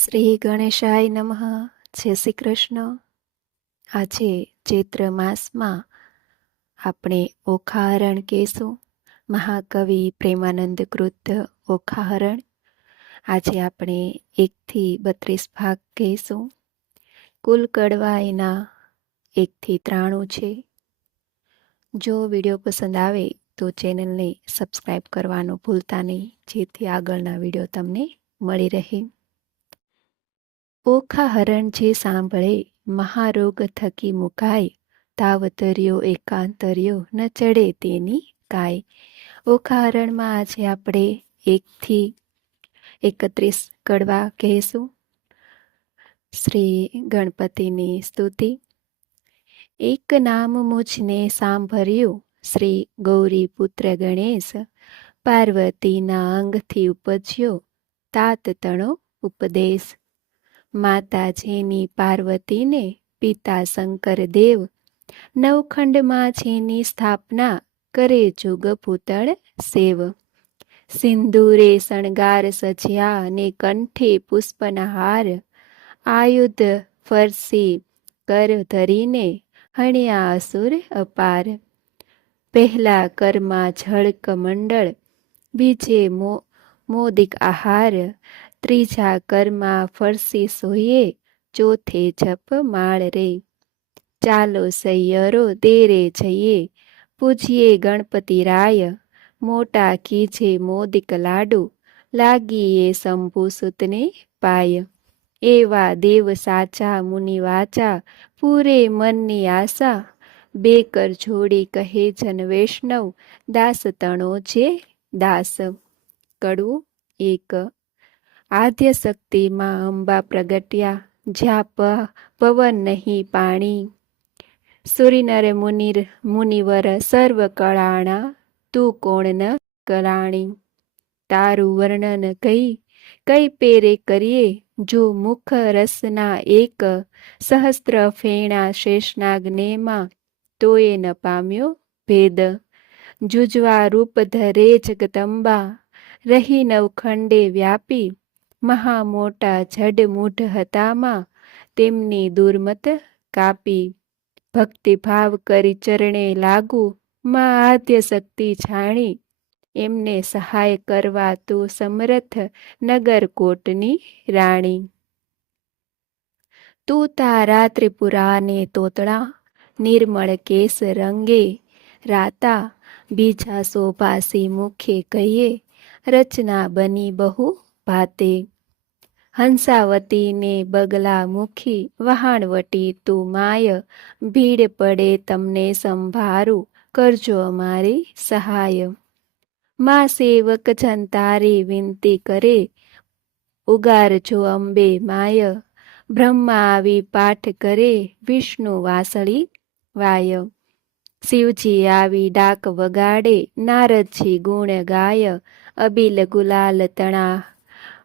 શ્રી ગણેશાય નમઃ. જય શ્રી કૃષ્ણ. આજે ચૈત્ર માસમાં આપણે ઓખાહરણ કહેશું. મહાકવિ પ્રેમાનંદ કૃત ઓખાહરણ. આજે આપણે 1 થી 32 ભાગ કહેશું. કુલ કડવા એના 1 થી 93 છે. જો વિડીયો પસંદ આવે તો ચેનલને સબસ્ક્રાઈબ કરવાનું ભૂલતા નહીં, જેથી આગળના વિડીયો તમને મળી રહે. ઓખાહરણ જે સાંભળે મહારોગ થકી મુકાય, તાવતર્યો એકાંતર્યો ન ચડે તેની કાય. ઓખાહરણમાં આજે આપણે 1 થી 31 કડવા કહેશું. શ્રી ગણપતિની સ્તુતિ. એક નામ મુझને સાંભળ્યું, શ્રી ગૌરી પુત્ર ગણેશ. પાર્વતીના અંગથી ઉપજ્યો, તાત તણો ઉપદેશ. માતા જેની પાર્વતીને, પિતા શંકર દેવ. નવખંડમાં જેની સ્થાપના, કરે જુગ ભૂતળ સેવ. સિંદૂરે શણગાર સજ્યા ને કંઠે પુષ્પના હાર. આયુધ ફરસી કર ધરીને, હણ્યા અસુર અપાર. પહેલા કરમાં ઝળક મંડળ, બીજે મોદિક આહાર. ત્રીજા કરમાં ફરસી સોઈએ, ચોથે જપ માળ રે. ચાલો સૈયરો દેરે જઈએ, પૂજીએ ગણપતિ રાય. મોટા કીજે મોદિક લાડુ, લાગીએ શંભુ સુતને પાય. એવા દેવ સાચા મુનિ વાચા, પૂરે મનની આશા. બે કર જોડી કહે જન વૈષ્ણવ, દાસ તણો જે દાસ. કડવું 1. આદ્ય શક્તિમાં અંબા પ્રગટ્યા, જ્યાં પવન નહીં પાણી. સૂરીનર મુનિવર સર્વ કળાણા, તું કોણ ન કલાણી. તારું વર્ણન કઈ પેરે કરીએ, જો મુખ રસના એક. સહસ્ત્ર ફેણા શેષનાગનેમાં, તોય ન પામ્યો ભેદ. જુજવા રૂપ ધરે જગદંબા, રહી નવખંડે વ્યાપી. મહા મોટા જડમૂઢ હતામાં, તેમની દુર્મત કાપી. ભક્તિભાવ કરી ચરણે લાગુ, માં આદ્ય શક્તિ જાણી. એમને સહાય કરવા તું સમર્થ, નગર કોટની રાણી. તું તારા ત્રિપુરાને તોતળા, નિર્મળ કેસ રંગે રાતા. બીજા શોભાસી મુખે કહીએ, રચના બની બહુ ભાતે. હંસાવતીને બગલા મુખી, વહાણવટી તું માય. ભીડ પડે તમને સંભારું, કરજો અમારી સહાય. મા સેવક જન તારી વિનતી કરે, ઉગારજો અંબે માય. બ્રહ્મા આવી પાઠ કરે, વિષ્ણુ વાસળી વાય. શિવજી આવી ડાક વગાડે, નારદજી ગુણ ગાય. અબિલ ગુલાલ તણા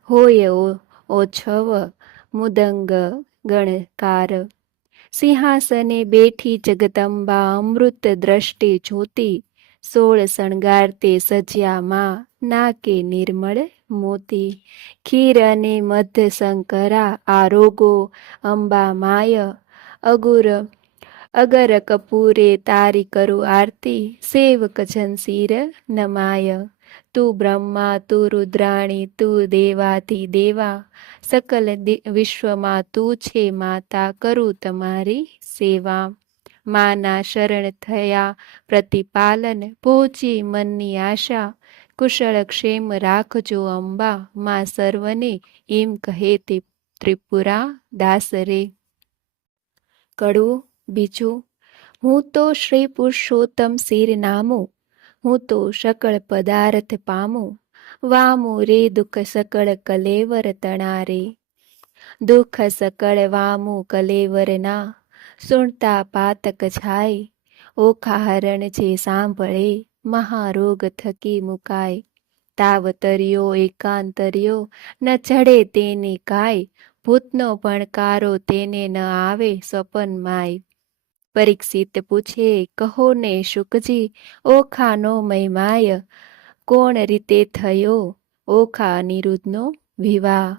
હોય ઓછવ, મુદંગ ગણકાર. સિંહાસને બેઠી જગદંબા, અમૃત દ્રષ્ટિ જ્યોતિ. 16 શણગાર તે સજ્યા માં, નાકે નિર્મળ મોતી. ખીર અને મધ શંકરા, આરોગો અંબા માય. અગર કપૂરે તારી કરું આરતી, સેવક જન શિર નમાય. તું બ્રહ્મા તું રુદ્રાણી તું દેવાથી દેવા. સકલ વિશ્વમાં તું છે માતા, કરું તમારી સેવા. માના શરણ થયા પ્રતિપાલન, પહોંચી મનની આશા. કુશળ ક્ષેમ રાખજો અંબા, માં સર્વને એમ કહે તે ત્રિપુરા દાસ રે. કડવું 2. હું તો શ્રી પુરુષોત્તમ શિર નામું, હું તો સકળ પદાર્થ પામું. વામું રે દુઃખ સકળ કલેવર તણારે. દુઃખ સકળ વામું કલેવર ના, સુણતા પાતક જાય. ઓખાહરણ જે સાંભળે, મહારોગ થકી મુકાય. તાવતર્યો એકાંતર્યો, ન ચડે તેની કાય. ભૂતનો ભણકારો તેને ન આવે સ્વપન માય. પરીક્ષિત પૂછે કહો ને શુકજી, ઓખાનો મહિમાય. કોણ રીતે થયો ઓખા અનિરુદ્ધનો વિવાહ.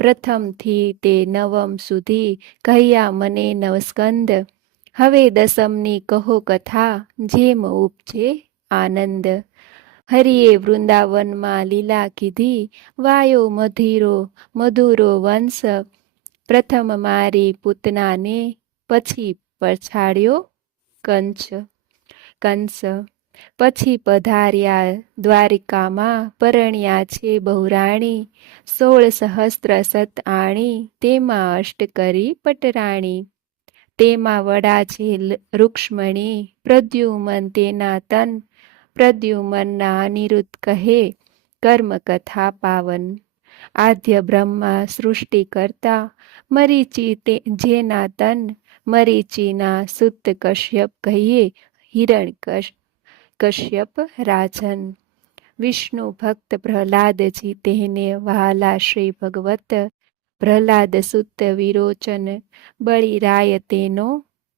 પ્રથમથી તે નવમ સુધી કહ્યા મને નવસ્કંદ. હવે દસમની કહો કથા, જેમ ઉપજે આનંદ. હરિએ વૃંદાવનમાં લીલા કીધી, વાયો મધુરો વંશ. પ્રથમ મારી પૂતનાને, પછી પછાડ્યો કંસ. પછી પધાર્યા દ્વારિકામાં, પરણ્યા છે બહુરાણી. 16 સહસ્ત્ર આણી, તેમાં અષ્ટ કરી પટરાણી. તેમાં વડા છે રૂક્ષ્મણી, પ્રદ્યુમન તેના તન. પ્રદ્યુમનના અનિરુદ્ધ કહે, કર્મ કથા પાવન. આદ્ય બ્રહ્મા સૃષ્ટિ કરતા, મરીચી જેના તન. મરીચીના સુત કશ્યપ કહીએ, હિરણ કશ્યપ રાજન. વિષ્ણુ ભક્ત પ્રહલાદજી તેને વહાલા શ્રી ભગવત. પ્રહલાદ સુત વિરોચન, બળીરાય તેનો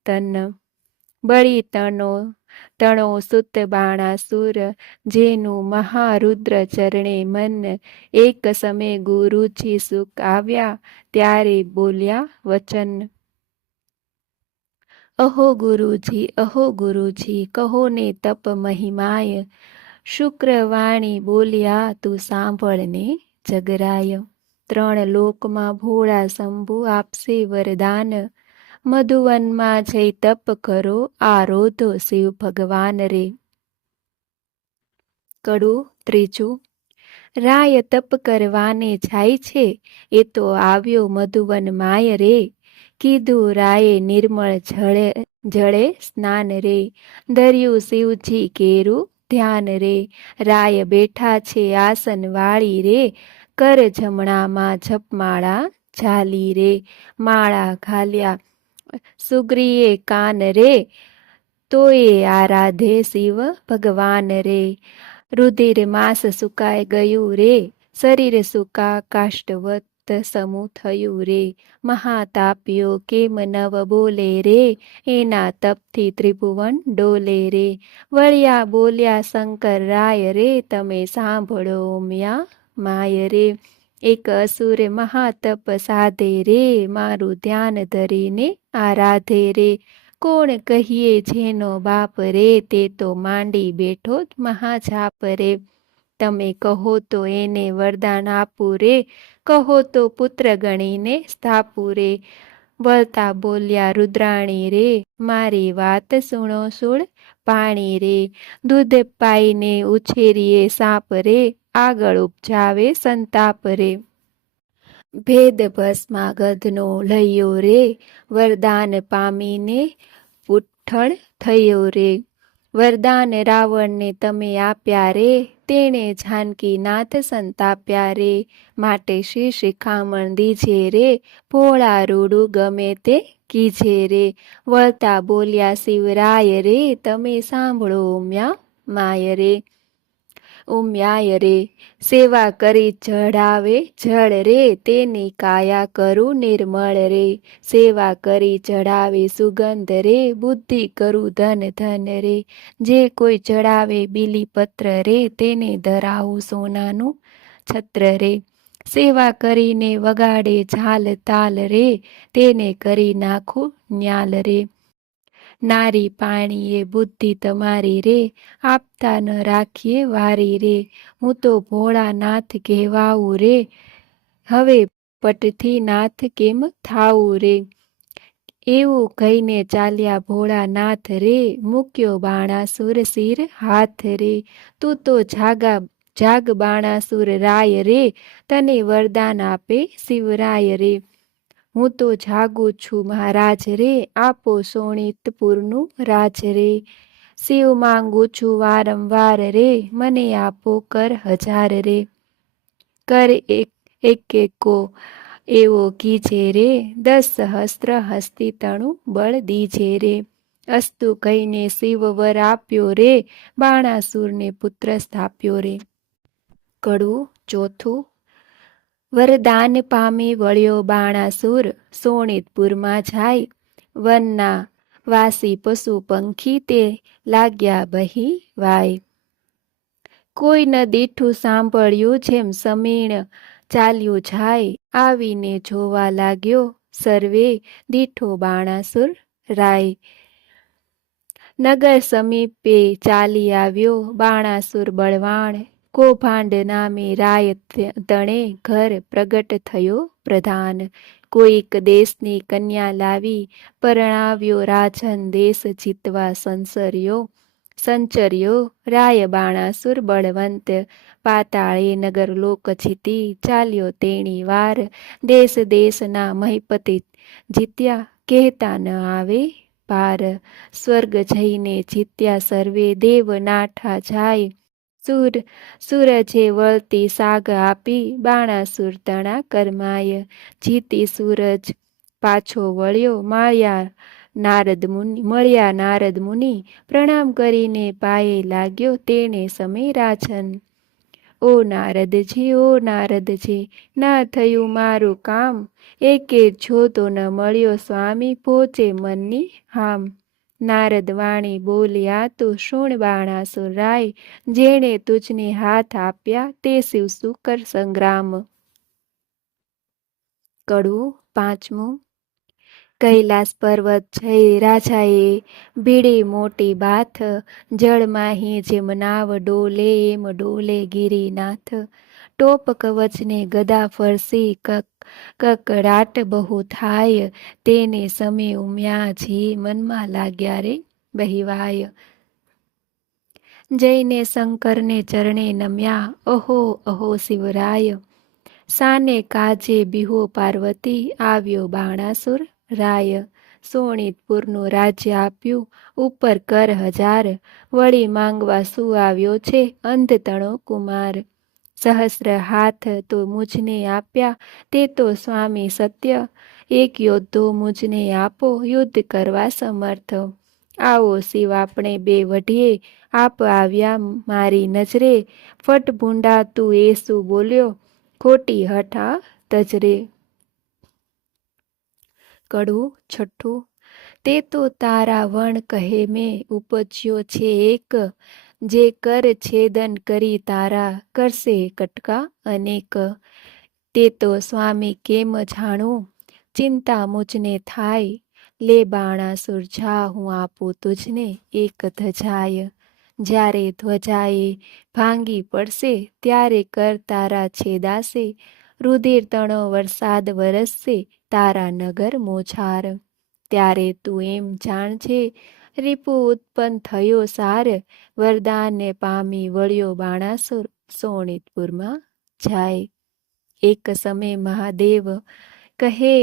તન. બળી તણો સુત બાણાસુર, જેનું મહારુદ્ર ચરણે મન. એક સમય ગુરુજી સુખ આવ્યા, ત્યારે બોલ્યા વચન. અહો ગુરુજી, કહો ને તપ મહિમાય. શુક્રવાણી બોલ્યા, તું સાંભળને જગરાય. 3 લોકમાં ભોળા શંભુ આપશે વરદાન. મધુવનમાં જઈ તપ કરો, આરોધો શિવ ભગવાન રે. કડું ત્રીજું. રાય તપ કરવાને જાય છે, એ તો આવ્યો મધુવન માય રે. કીધું રાયે નિર્મળ જળે સ્નાન રે. ધર્યું શિવજી કેરું ધ્યાન રે. રાય બેઠા છે આસન વાળી રે. કર જમણામાં જપમાળા ઝાલી રે. માળા ઘાલ્યા સુગ્રીએ કાન રે. તોય આરાધે શિવ ભગવાન રે. રુધિર માસ સુકાઈ ગયું રે. શરીર સુકા કાષ્ટવત સમૂહ થયું રે. મહાતાપ્યો કેમ નવ બોલે રે. એના તપથી ત્રિભુવન ડોલે રે. વળ્યા બોલ્યા શંકર રાય રે. તમે સાંભળો મ્યા માય રે. એક અસુર મહાતપ સાધે રે. મારું ધ્યાન ધરીને આરાધે રે. કોણ કહીએ જેનો બાપ રે. તે તો માંડી બેઠો મહાજાપ રે. તમે કહો તો એને વરદાન આપું રે. કહો તો પુત્ર ગણીને સ્થાપું રે. વળતા બોલ્યા રુદ્રાણી રે. મારી વાત સુણો સૂળ પાણી રે. દૂધ પાઈને ઉછેરીએ સાપ રે. આગળ ઉપજાવે સંતાપ રે. ભેદ ભસ્માગધનો લયો રે. વરદાન પામીને પુઠ્ઠળ થયો રે. વરદાન રાવણને તમે આપ્યા રે. તેણે જાનકીનાથ સંતાપ્યા રે. માટે શ્રી શિખામણ દીજે રે. ભોળા રૂડું ગમે તે કીજે રે. વળતા બોલ્યા શિવરાય રે. તમે સાંભળો માય રે. ઉમ્યાય રે. સેવા કરી ચઢાવે જળ રે. તેની કાયા કરું નિર્મળ રે. સેવા કરી ચઢાવે સુગંધ રે. બુદ્ધિ કરું ધન રે. જે કોઈ ચઢાવે બીલીપત્ર રે. તેને ધરાવું સોનાનું છત્ર રે. સેવા કરીને વગાડે ઝાલ તાલ રે. તેને કરી નાખું ન્યાલ રે. નારી પાણીએ બુદ્ધિ તમારી રે. આપતા ન રાખીએ વારી રે. હું તો ભોળાનાથ કહેવાવું રે. હવે પટથી નાથ કેમ થાવું રે. એવું કહીને ચાલ્યા ભોળાનાથ રે. મૂક્યો બાણાસુર શિર હાથ રે. તું તો જાગ બાણાસુર રાય રે. તને વરદાન આપે શિવરાય રે. હું તો જાગું છું મહારાજ રે. આપો શોણિતપુરનું રાજ રે. શિવ માંગુ છું વારંવાર રે. મને આપો કર 1000 રે. કર એકો એવો કીજે રે. 10 સહસ્ત્ર હસ્તી તણું બળ દીજે રે. અસ્તુ કહીને શિવ વર આપ્યો રે. બાણાસુરને પુત્ર સ્થાપ્યો રે. કડવું ચોથું. વરદાન પામી વળ્યો બાણાસુર. શોણિતપુરમાં જાય. વનના વાસી પશુ પંખી તે લાગ્યા બહી વાય. કોઈ ન દીઠું સાંભળ્યું જેમ સમીણ ચાલ્યો જાય આવીને જોવા લાગ્યો સર્વે દીઠો બાણાસુર રાય. નગર સમીપે ચાલી આવ્યો બાણાસુર બળવાણ, કૌભાંડ નામે રાય તણે ઘર પ્રગટ થયો પ્રધાન. કોઈક દેશની કન્યા લાવી પરણાવ્યો રાજન દેશ જીતવા સંચર્યો રાય બાણાસુર બળવંત. પાતાળે નગર લોક જીતી ચાલ્યો તેણી વાર, દેશ દેશના મહિપતિ જીત્યા કહેતા ન આવે પાર. સ્વર્ગ જઈને જીત્યા સર્વે દેવ નાઠા જાય, સૂરજે વળતી સાગ આપી બાણાસુર તણા કરમાય. જીતી સૂરજ પાછો વળ્યો મળ્યા નારદ મુનિ, પ્રણામ કરીને પાયે લાગ્યો તેણે સમે રાજન. ઓ નારદજી ના થયું મારું કામ, એકે જોતો ન મળ્યો સ્વામી પહોંચે મનની હામ. નારદ વાણી બોલ્યા તું શુણ બાણાસુર રાય, જેણે તુજને હાથ આપ્યા તે શિવ સુકર સંગ્રામ. કડવું પાંચમું. કૈલાસ પર્વત જઈ રાજાએ ભીડી મોટી બાથ, જળમાહી જેમ નાવ ડોલે એમ ડોલે ગિરિનાથ. ટોપ કવચને ગદા ફરસી કકડાટ બહુ થાય, તેને સમે ઉમ્યા જી મનમાં લાગ્યા રે બહિવાય. જઈને શંકરને ચરણે નમ્યા અહો શિવરાય, સાને કાજે બિહો પાર્વતી આવ્યો બાણાસુર રાય. સોણિતપુરનું રાજ્ય આપ્યું ઉપર કર 1000, વળી માંગવા શું આવ્યો છે અંધ તણો કુમાર. સહસ્ર હાથ તો મુજને આપ્યા તે તો સ્વામી સત્ય, એક યોદ્ધો મુજને આપો યુદ્ધ કરવા સમર્થ. આવો શિવ આપણે બે વઢીએ, આપ આવ્યા મારી નજરે, ફટ ભૂંડા તું એ શું બોલ્યો ખોટી હઠા તજરે. કડવું છઠ્ઠું. તે તો તારા વણ કહે મેં ઉપજ્યો છે એક, જે કર છેદન કરી તારા કરશે કટકા અનેક. તે તો સ્વામી કેમ જાણું ચિંતા મુજને થાય, લે બાણાસુર જા હું આપું તુજને એક ધજાય. જ્યારે ધ્વજાએ ભાંગી પડશે ત્યારે કર તારા છેદાશે, રુધિર તણો વરસાદ વરસશે તારા નગર મોછાર. ત્યારે તું એમ જાણજે રીપુ ઉત્પન્ન થયો સાર, વરદાનને પામી વળ્યો બાણાસુર સોણિતપુરમાં જાય. એક સમય મહાદેવ કહે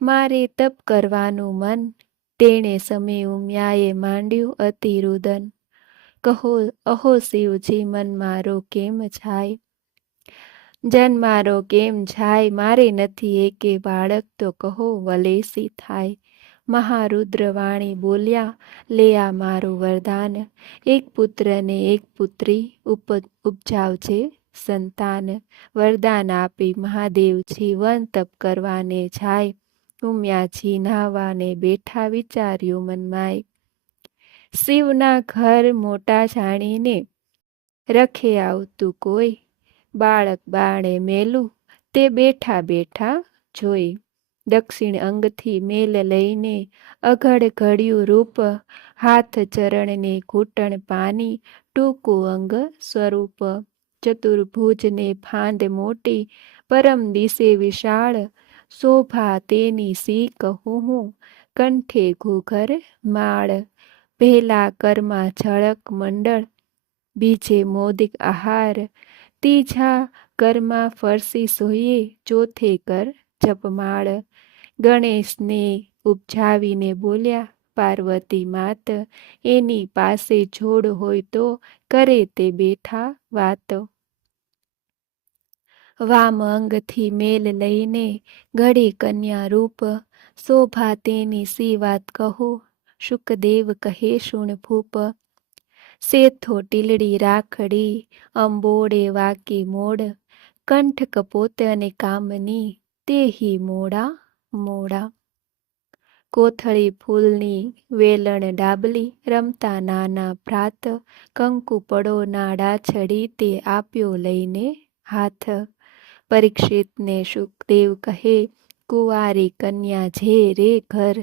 મારે તપ કરવાનું મન, તેણે સમે ઉમિયાએ માંડ્યું અતિ રુદન. કહો અહો શિવજી મન મારો કેમ જાય, જન મારો કેમ જાય, મારે નથી એકે બાળક તો કહો વલેસી થાય. મહારુદ્ર વાણી બોલ્યા લે આ મારું વરદાન, એક પુત્ર ને એક પુત્રી ઉપજાવજે સંતાન. વરદાન આપી મહાદેવજી વન તપ કરવાને જાય, ઉમિયાજી નાવાને બેઠા વિચાર્યું મનમાય. શિવના ઘર મોટા જાણીને રખે આવતું કોઈ, બાળક બાણે મેલું તે બેઠા બેઠા જોઈ. દક્ષિણ અંગથી મેલ લઈને અઘડ ઘડ્યું રૂપ, હાથ ચરણને ઘૂંટણ પાની ટૂંકું અંગ સ્વરૂપ. ચતુર્ભુજને ફાંદ મોટી પરમ દિશે વિશાળ, શોભા તેની સી કહું હું કંઠે ઘૂઘર માળ. પહેલા કરમાં ઝળક મંડળ બીજે મોદિક આહાર, ત્રીજા કરમાં ફરસી સોઈએ ચોથે કર જપમાળ. ગણેશને ઉપજાવીને બોલ્યા પાર્વતી માત, એની પાસે જોડ હોય તો કરે તે બેઠા વાત. વામ અંગથી મેલ લઈને ઘડી કન્યા રૂપ, શોભા તેની સી વાત કહું શુકદેવ કહે શુણ ભૂપ. શેથો ટીલડી રાખડી અંબોડે વાકી મોડ, કંઠ કપોત અને કામની તેહી મોડા. કોથળી ફૂલની વેલણ ડાબલી રમતા નાના ભ્રાત, કંકુ પડો નાડા છડી તે આપ્યો લઈને હાથ. પરીક્ષિતને સુખદેવ કહે, કુંવારી કન્યા જે રે, ઘર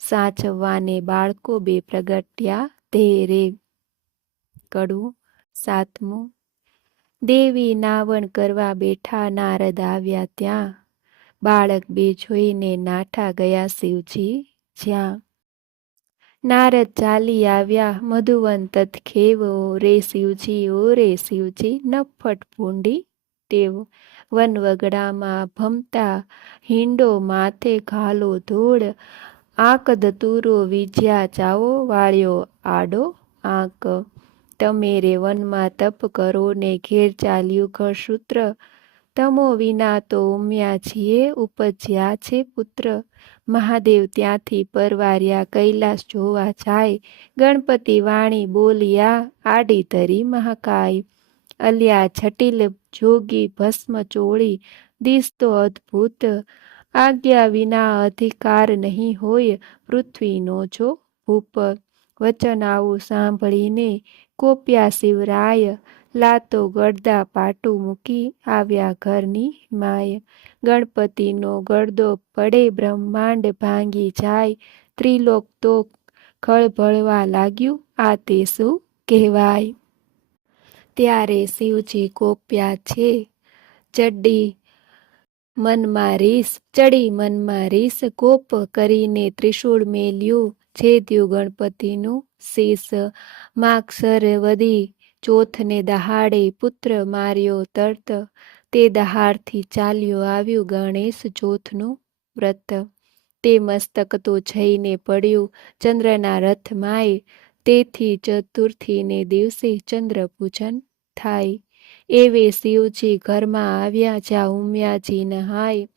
સાચવવાને બાળકો બે પ્રગટ્યા તે રે. કડવું સાતમું. દેવી નાવણ કરવા બેઠા, નારદ આવ્યા ત્યાં, બાળક બે જોઈને નાઠા ગયા શિવજી જ્યાં. નારદ ચાલી આવ્યા, મધુવન તત્ખેવ, રે શિવજી ઓ રે શિવજી, નફ્ફટ ભૂંડી ટેવ. વનવગડામાં ભમતા હિંડો, માથે ઘાલો ધૂળ, આંક ધતુરો વીજ્યા ચાવો, વાળ્યો આડો આંક. તમે રે વનમાં તપ કરો ને, ઘેર ચાલ્યું ઘરસૂત્ર, તમો વિના તો ઉમિયાજીએ ઉપજ્યા છે પુત્ર. મહાદેવ ત્યાંથી પરવાર્યા, કૈલાસ જોવા જાય, ગણપતિ વાણી બોલ્યા, આડી ધરી મહાકાય. અલ્યા જટિલ જોગી ભસ્મ ચોળી, દિસતો અદ્ભુત, આજ્ઞા વિના અધિકાર નહીં હોય, પૃથ્વીનો જો ભૂપ. વચન આવું સાંભળીને કોપ્યા શિવરાય, લાતો ગળદા પાટું મૂકી આવ્યા ઘરની માય. ગણપતિનો ગળદો પડે બ્રહ્માંડ ભાંગી જાય, ત્રિલોક તો ખળભળવા લાગ્યું, આ તે શું કહેવાય. ત્યારે શિવજી કોપ્યા છે, ચડી મનમાં રીસ, કોપ કરીને ત્રિશૂળ મેલ્યું, છેદ્યું ગણપતિનું શીશ. માગસર વદી ચોથને દહાડે, પુત્ર માર્યો તરત, તે દહાડથી ચાલ્યો આવ્યું ગણેશ ચોથનું વ્રત. તે મસ્તક તો જઈને પડ્યું ચંદ્રના રથમાંય, તેથી ચતુર્થીને દિવસે ચંદ્ર પૂજન થાય. એવે શિવજી ઘરમાં આવ્યા, જ્યાં ઉમિયાજી નહાય,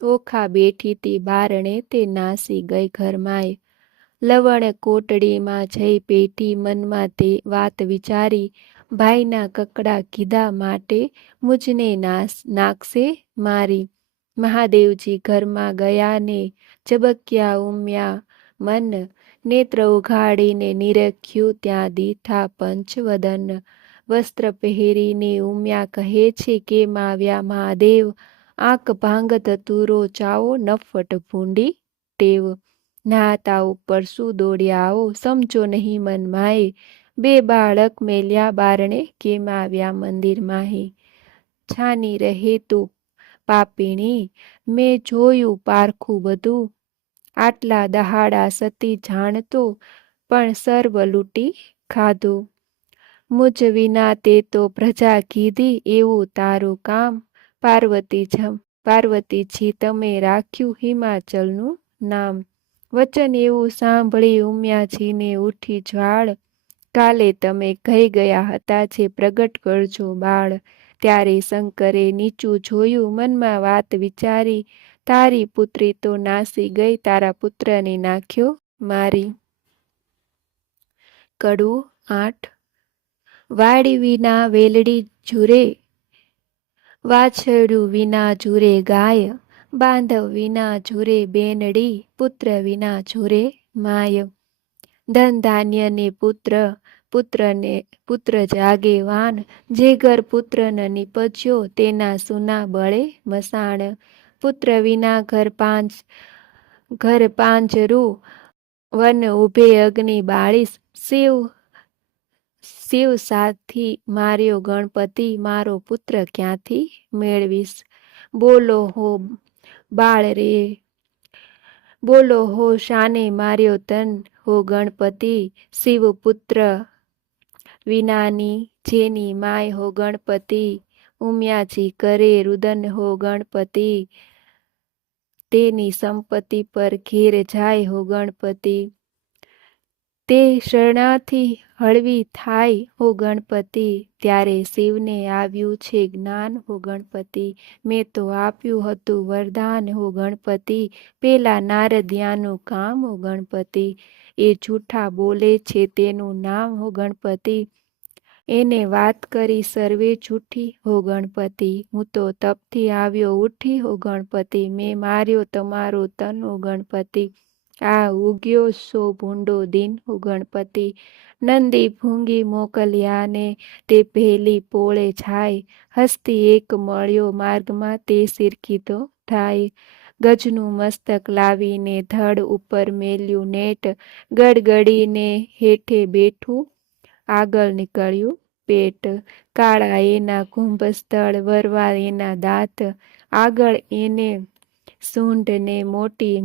ઓખા બેઠીતી બારણે, તે નાસી ગઈ ઘરમાંય. લવણ કોટડીમાં જઈ પેટી, મનમાં તે વાત વિચારી, ભાઈના કકડા કીધા માટે, મુજને નાખશે મારી. મહાદેવજી ઘરમાં ગયા ને, ઝબક્યા ઉમિયા મન, નેત્ર ઉઘાડીને નિરખ્યું, ત્યાં દીઠા પંચવદન. વસ્ત્ર પહેરીને ઉમિયા કહે છે, કેમ આવ્યા મહાદેવ, આંક ભાંગ ધતુરો ચાવો, નફ્ફટ ભૂંડી ટેવ. નાતા ઉપર શું દોડ્યા આવો, સમજો નહીં મન માહે, બે બાળક મેલ્યા બારણે, કેમ આવ્યા મંદિર માહે. છાની રહે તું પાપીણી, મેં જોયું પારખું બધું, આટલા દહાડા સતી જાણતો, પણ સર્વ લૂંટી ખાધું. મુજ વિના તે તો પ્રજા કીધી, એવું તારું કામ, પાર્વતીજી તમે રાખ્યું હિમાચલનું નામ. વચન એવું સાંભળી ઉમિયાજીને ઉઠી જ્વાળ, કાલે તમે કહી ગયા હતા જે પ્રગટ કરજો બાળ. ત્યારે શંકરે નીચું જોયું, મનમાં વાત વિચારી, તારી પુત્રી તો નાસી ગઈ, તારા પુત્રને નાખ્યો મારી. કડવું 8. વાડી વિના વેલડી ઝૂરે, વાછરડું વિના ઝૂરે ગાય, બાંધવ વિના ઝૂરે બેનડી, પુત્ર વિના ઝૂરે માય. ધન ધાન્ય ને પુત્ર જાગેવાન, જે ઘર પુત્ર ન નીપજ્યો, તેના સુના બળે મસાણ. પુત્ર વિના ઘર પાંજરું, વન ઉભે અગ્નિ બાળીશ, શિવ સાથી માર્યો ગણપતિ, મારો પુત્ર ક્યાંથી મેળવીશ. બોલો હો શાને માર્યો તન, હો ગણપતિ, શિવ પુત્ર વિનાની જેની માય, હો ગણપતિ. ઉમિયાજી કરે રુદન, હો ગણપતિ, તેની સંપત્તિ પર ઘેર જાય, હો ગણપતિ. તે શરણાથી હળવી થાય, હો ગણપતિ. ત્યારે શિવને આવ્યું છે જ્ઞાન, હો ગણપતિ. મેં તો આપ્યું હતું વરદાન, હો ગણપતિ, પેલા નારદિયાનું કામ, હો ગણપતિ. એ જૂઠા બોલે છે તેનું નામ, હો ગણપતિ. એને વાત કરી સર્વે જૂઠી, હો ગણપતિ. હું તો તપથી આવ્યો ઉઠી, હો ગણપતિ, મેં માર્યો તમારો તન, હો ગણપતિ. આ ઉગ્યો સો ભૂંડો દિન, હો ગણપતિ. નંદી ભૂંગી મોકલ્યાને તે પહેલી પોળે જાય. હસ્તી એક મળ્યો માર્ગમાં તે સિરકીધો થાય. ગજનું મસ્તક લાવીને ધડ ઉપર મેલ્યું નેટ. ગડગડીને હેઠે બેઠું આગળ નીકળ્યું પેટ. કાળા એના કુંભસ્થળ વરવા એના દાંત. આગળ એને સૂંઢ ને મોટી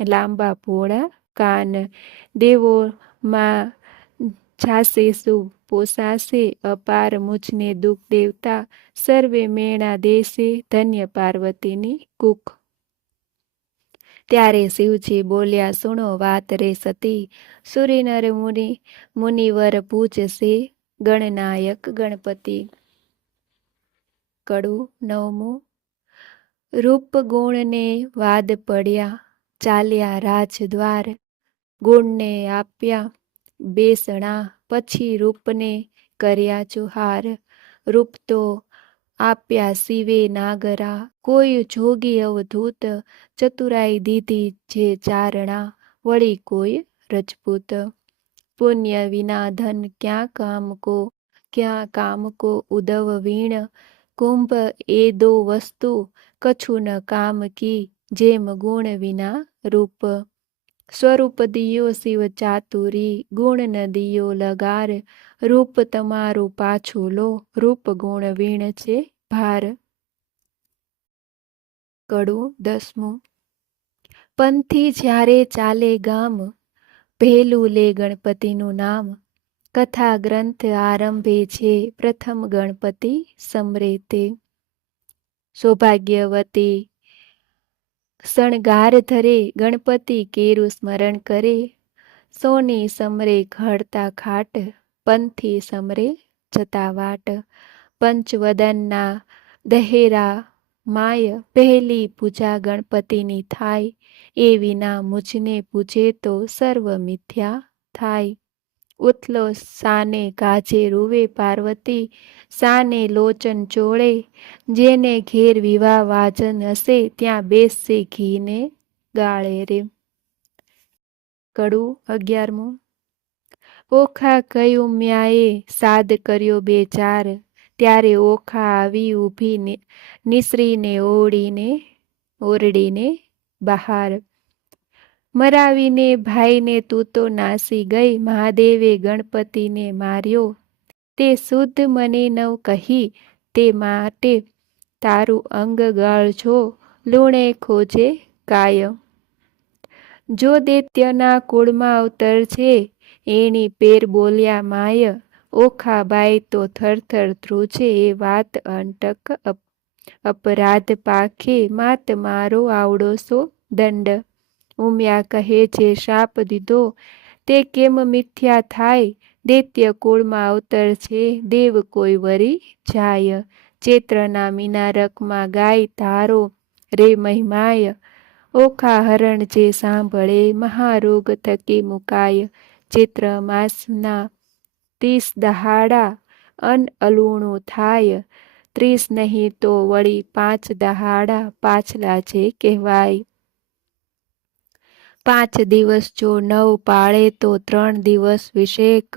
લાંબા ભોળા કાન. દેવો માં જાસે શું પોસાશે અપાર મુજને દુઃખ દેવતા. સર્વે મેણા દેશે ધન્ય પાર્વતીની કુખ. ત્યારે શિવજી બોલ્યા સુણો વાત રે સતી. સુરીનર મુનિવર પૂજશે ગણનાયક ગણપતિ. કડું નવમું. રૂપ ગુણને વાદ પડ્યા ચાલ્યા રાજદ્વાર. ગુણને આપ્યા બેસણા પછી રૂપને કર્યા ચુહાર. રૂપ તો આપ્યા શિવે નાગરા કોઈ જોગી અવધૂત. ચતુરાઈ દીધી જે ચારણા વળી કોઈ રજપૂત. પુણ્ય વિના ધન ક્યાં કામ કો ઉદવ વીણ. કુંભ એ દો વસ્તુ કછું ન કામ કી. જેમ ગુણ વિના રૂપ. સ્વરૂપ દિયો શિવ ચાતુરી ગુણ ન દિયો લગાર. રૂપ તમારું પાછું લો રૂપ ગુણ વીણ છે ભાર. કડું દસમું. પંથી જ્યારે ચાલે ગામ પહેલું લે ગણપતિનું નામ. કથા ગ્રંથ આરંભે છે પ્રથમ ગણપતિ સમરે તે. સૌભાગ્યવતી શણગાર ધરે ગણપતિ કેરું સ્મરણ કરે. સોની સમરે ઘડતા ખાટ પંથી સમરે જતા વાટ. પંચવદનના દહેરા માય પહેલી પૂજા ગણપતિની થાય. એ વિના મુજને પૂજે તો સર્વ મિથ્યા થાય. ઉથલો સાને ગાજે રૂવે પાર્વતી. સાને લોચન ચોળે જેને ઘેર વિવાહ વાજન હશે ત્યાં બેસશે ઘીને ગાળે રે. કડું 11મું. ઓખા કહ્યું મ્યાએ સાદ કર્યો બે ચાર. ત્યારે ઓખા આવી ઊભી નિસરીને ઓરડીને બહાર. મરાવીને ભાઈને તું તો નાસી ગઈ. મહાદેવે ગણપતિને માર્યો તે શુદ્ધ મને નવ કહી. તે માટે તારું અંગ ગાળજો લૂણે ખોજે કાય. જો દૈત્યના કુળમાં અવતર છે એની પેર બોલ્યા માય. ઓખા બાઈ તો થરથર ધ્રુજે એ વાત અંટક અપરાધ પાખે. માત મારો આવડો સો દંડ. ઉમિયા કહે જે શાપ દીધો તે કેમ મિથ્યા થાય. દૈત્ય કુળમાં અવતર છે દેવ કોઈ વરી જાય. ચૈત્રના મીનારકમાં ગાય ધારો રે મહિમાય. ઓખા હરણ જે સાંભળે મહારોગ થકી મુકાય. ચૈત્ર માસના 30 દહાડા અન્ન અલુણું થાય. 30 નહીં તો વળી 5 દહાડા પાછલા જે કહેવાય. 5 દિવસ જો 9 પાળે તો 3 દિવસ વિષેક.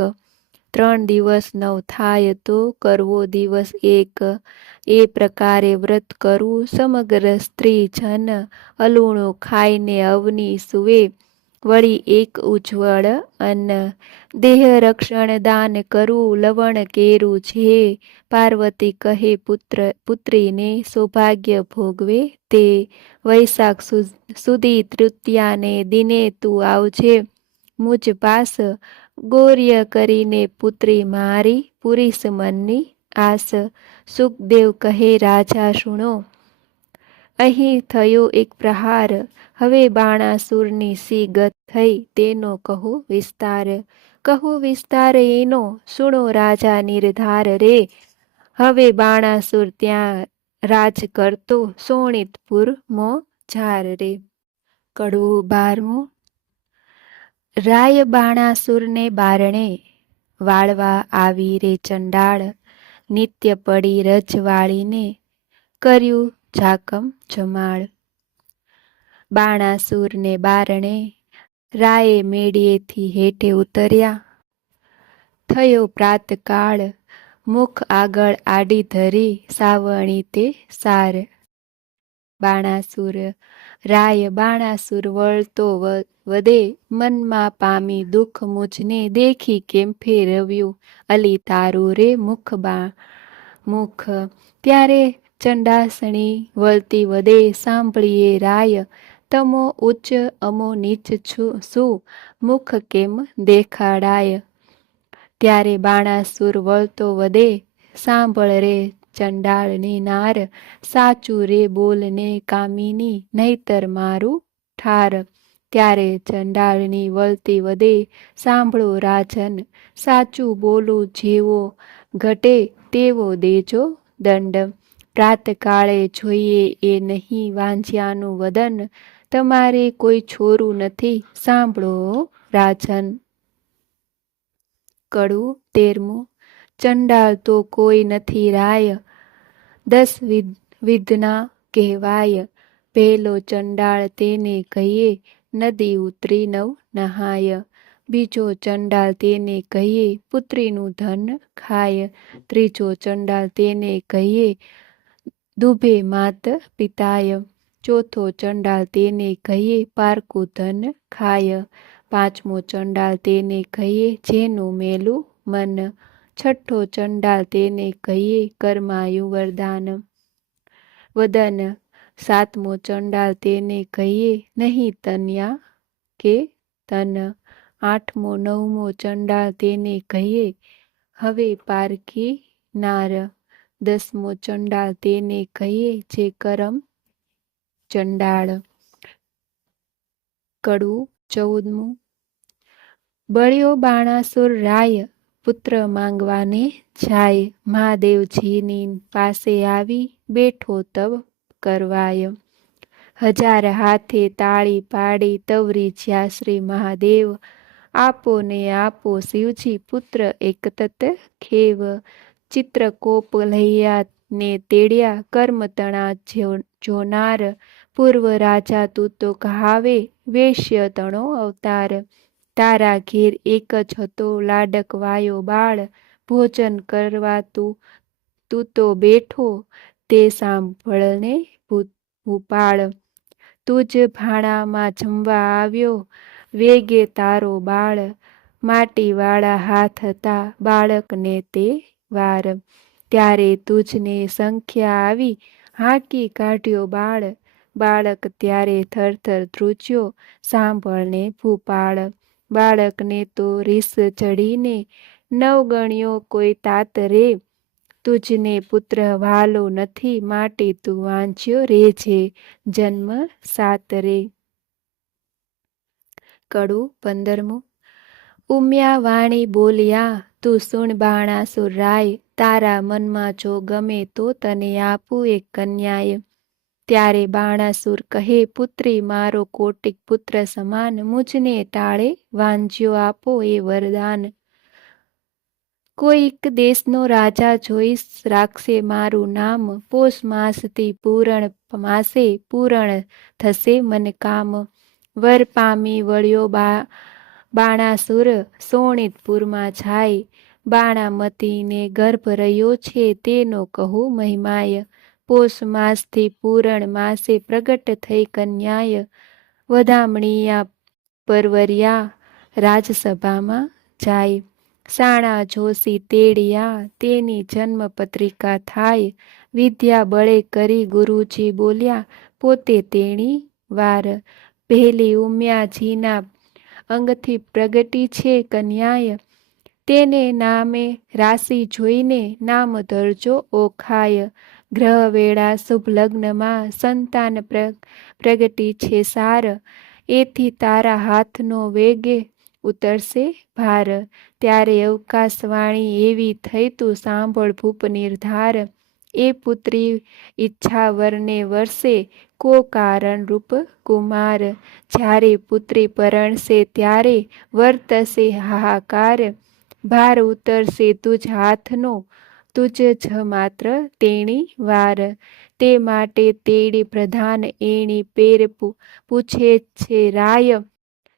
3 દિવસ 9 થાય તો કરવો દિવસ એક. એ પ્રકારે વ્રત કરવું સમગ્ર સ્ત્રી જન. અલુણું ખાઈને અવની સુવે વળી એક ઉજ્જવળ અન્ન. દેહ રક્ષણ દાન કરવું લવણ કેરું છે. પાર્વતી કહે પુત્રીને સૌભાગ્ય ભોગવે તે. વૈશાખ સુધી તૃતીયાને દિને તું આવજે મુજ પાસ. ગૌર્ય કરીને પુત્રી મારી પૂરીશ મનની આસ. સુખદેવ કહે રાજા સુણો અહીં થયો એક પ્રહાર. હવે બાણાસુરની સી ગત થઈ તેનો કહો વિસ્તાર. કહો વિસ્તાર એનો સુણો રાજા નિર્ધાર રે. હવે બાણાસુર ત્યાં રાજ કરતો શોણિતપુર મો ઝાર રે. કડવું 12મું. રાય બાણાસુરને બારણે વાળવા આવી રે ચંડાળ. નિત્ય પડી રજવાળીને કર્યું ઝાકમ જમાળ. બાણાસુરને બારણે રાયે મેળીએથી હેઠે ઉતર્યા. થયો પ્રાતકાળ, મુખ આગળ આડી ધરી, સાવણી તે સાર. બાણાસુર રાય બાણાસુર વળતો વદે, મનમાં પામી દુઃખ મુજને દેખી કેમ ફેરવ્યું, અલી તારું રે મુખ. ત્યારે ચંડાસણી વળતી વદે, સાંભળીએ રાય, તમો ઉચ્ચ અમો નીચ શું, મુખ કેમ દેખાડાય. ત્યારે બાણાસુર વળતો વદે, સાંભળ રે ચંડાળની નાર, સાચું રે બોલને કામિની, નહીતર મારું ઠાર. ત્યારે ચંડાળની વળતી વદે, સાંભળો રાજન, સાચું બોલું જેવો ઘટે તેવો દેજો દંડ. પ્રાતકાળે જોઈએ એ નહીં વાંઝ્યાનું વદન, તમારે કોઈ છોરું નથી, સાંભળો રાજન. કડું 13મું. ચંડાળ તો કોઈ નથી રાય, 10 વિધના કહેવાય. પહેલો ચંડાળ તેને કહીએ, નદી ઉતરી નવ નહાય. બીજો ચંડાળ તેને કહીએ, પુત્રીનું ધન ખાય. ત્રીજો ચંડાળ તેને કહીએ, દુભે માત પિતાય. ચોથો ચંડાળ તેને કહીએ, પારકું ધન ખાય. પાંચમો ચંડાળ તેને કહીએ, જેનું મેલું મન. છઠ્ઠો ચંડાળ તેને કહીએ, કર્માયુ વદન. સાતમો ચંડાળ તેને કહીએ, નહીં તન્યા કે તન. આઠમો નવમો ચંડાળ તેને કહીએ, હવે પારકી નાર. 10મો ચંડાળ તેને કહીએ, જે કરમ ચંડાળ. કડું 14મું. બળ્યો બાણાસુર રાય, પુત્ર માંગવાને જાય. મહાદેવજીની પાસે આવી, બેઠો તવ કરવાય. 1000 હાથે તાળી પાડી, તવરી જ્યા શ્રી મહાદેવ. આપો ને આપો શિવજી, પુત્ર એકતત ખેવ. ચિત્રકોપ લૈયા ને તેડ્યા, કર્મ તણા જોનાર. પૂર્વ રાજા તું તો કહાવે, વેશ્ય તણો અવતાર. તારા ઘેર એક જ હતો લાડકવાયો બાળ, ભોજન કરવા તું તો બેઠો, તે સાંભળને ભૂપાળ. તું જ ભાણામાં જમવા આવ્યો, વેગે તારો બાળ. માટીવાળા હાથ હતા બાળકને તે વાર. ત્યારે તુજને સંખ્યા આવી, હાંકી કાઢ્યો બાળ. બાળક ત્યારે થરથર ધ્રુજ્યો, સાંભળને ભૂપાળ. બાળકને તો રીસ ચડીને, નવગણ્યો કોઈ તાત રે. તુજને પુત્ર વાલો નથી, માટે તું વાંચ્યો રેજે, જન્મ 7 રે. કડું 15મું. ઉમ્યા વાણી બોલ્યા, તું સુણ બાણાસુર રાય. તારા મનમાં જો ગમે તો તને આપું એક કન્યાય. ત્યારે બાણાસુર કહે, પુત્રી મારો કોટિક પુત્ર સમાન. મુજને ટાળે વાંજ્યો આપો એ વરદાન. કોઈક દેશનો રાજા જોઈશ, રાખશે મારું નામ. પોષ માસથી પૂરણ માસે, પૂરણ થશે મન કામ. વર પામી વળ્યો બાણાસુર, સોણિતપુરમાં જાય. બાણામતીને ગર્ભ રહ્યો છે, તેનો કહું મહિમાય. પોષ માસથી પૂરણ માસે, પ્રગટ થઈ કન્યાય. વધામણીયા પરવર્યા, રાજસભામાં જાય. સાણા જોશી તેડિયા, તેની જન્મપત્રિકા થાય. વિદ્યા બળે કરી ગુરુજી બોલ્યા, પોતે તેણી વાર. પહેલી ઉમિયાજીના અંગથી પ્રગટી છે કન્યાય. તેને નામે રાશિ જોઈને, નામ ધરજો ઓખાય. ગ્રહ વેળા શુભ લગ્નમાં, સંતાન પ્રગટી છે સાર. એથી તારા હાથનો વેગે ઉતરશે ભાર. ત્યારે અવકાશવાણી એવી થઈ, તું સાંભળ ભૂપ નિર્ધાર. એ પુત્રી ઈચ્છા વરને વર્ષે, કો કારણ રૂપ કુમાર. જ્યારે પુત્રી પરણશે ત્યારે, વર્તશે હાહાકાર. ભાર ઉતરશે તુજ હાથનો, તુજ જ માત્ર તેણી વાર. તે માટે તેડી પ્રધાન એણી પેર પૂછે છે રાય.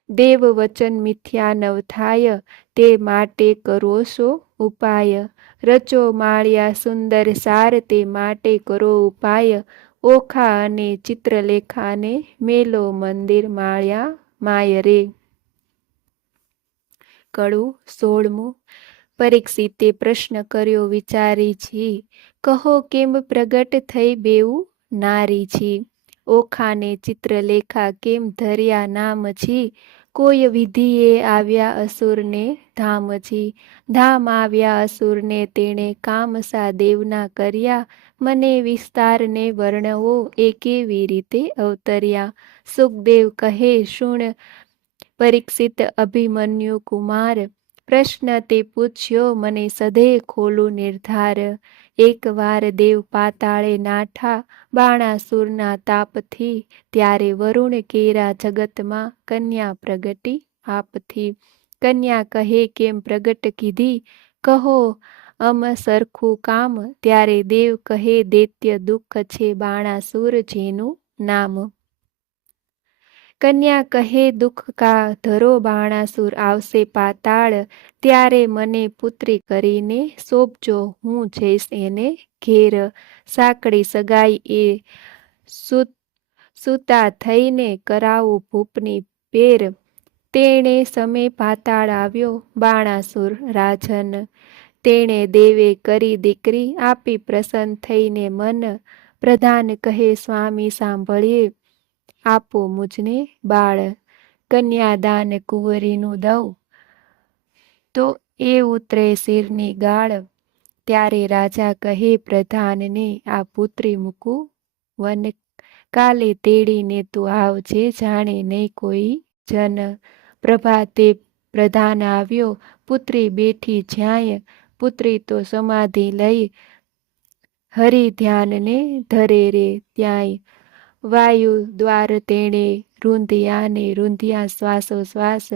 દેવ વચન મિથ્યા નવ થાય, તે માટે કરો શો ઉપાય. રચો માળિયા સુંદર સાર, તે માટે કરો ઉપાય. ઓખા અને ચિત્રલેખાને, મેલો મંદિર માળિયા માય રે. કડું 16મું. પરીક્ષિતે પ્રશ્ન કર્યો વિચારીછી, કહો કેમ પ્રગટ થઈ બેઉ નારીછી. ઓખાને ચિત્રલેખા કેમ ધર્યા નામછી, કોઈ વિધિએ આવ્યા અસુરને ધામછી. ધામ આવ્યા અસુરને તેણે કામસા દેવના કર્યા, મને વિસ્તારને વર્ણવો એ કેવી રીતે અવતર્યા. સુખદેવ કહે શુણ પરીક્ષિત અભિમન્યુ કુમાર, પ્રશ્ન તે પૂછ્યો મને સધે ખોલું નિર્ધાર. એકવાર દેવ પાતાળે નાઠા, બાણાસુરના તાપથી, ત્યારે વરુણ કેરા જગતમાં કન્યા પ્રગટી આપથી. કન્યા કહે કેમ પ્રગટ કીધી, કહો અમ સરખું કામ. ત્યારે દેવ કહે દૈત્ય દુઃખ છે બાણાસુર જેનું નામ. કન્યા કહે દુઃખ કા ધરો બાણાસુર આવશે પાતાળ, ત્યારે મને પુત્રી કરીને સોંપજો હું જઈશ એને ઘેર. સાંકડી સગાઈ એ સૂતા થઈને કરાવું ભૂપની પેર. તેણે સમે પાતાળ આવ્યો બાણાસુર રાજન, તેણે દેવે કરી દીકરી આપી પ્રસન્ન થઈને મન. પ્રધાન કહે સ્વામી સાંભળીએ, આપો મુજને બાળ. કન્યાદાન કુંવરીનું દઉં, તો એ ઉતરે શિરની ગાળ. ત્યારે રાજા કહે પ્રધાનને, આ પુત્રી મૂકું વન, કાલે તેડીને તું આવજે જાણે નહીં કોઈ જન. પ્રભાતે પ્રધાન આવ્યો, પુત્રી બેઠી જ્યાંય, પુત્રી તો સમાધિ લઈ હરિ ધ્યાનને ધરે રે ત્યાંય. વાયુ દ્વાર તેણે રૂંધ્યા ને રૂંધ્યા શ્વાસોશ્વાસ,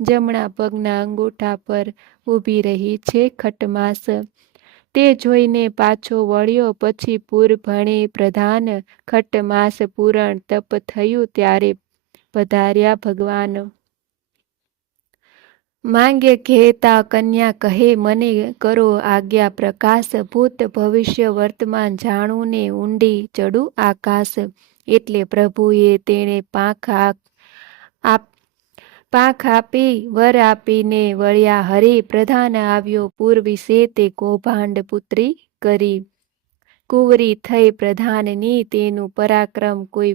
જમણા પગના અંગૂઠા પર ઊભી રહી છે ખટમાસ. તે જોઈને પાછો વળ્યો પછી પૂર ભણે પ્રધાન, ખટમાસ પૂરણ તપ થયું ત્યારે પધાર્યા ભગવાન. માંગે કહેતા કન્યા કહે મને કરો આજ્ઞા પ્રકાશ, ભૂત ભવિષ્ય વર્તમાન જાણું ને ઊંડી ચડું આકાશ. એટલે પ્રભુએ તેણે પાંખ આપી વર આપીને વળ્યા હરી. પ્રધાન આવ્યો પૂર વિશે તે કૌભાંડ પુત્રી કરી. કુંવરી થઈ પ્રધાનની તેનું પરાક્રમ કોઈ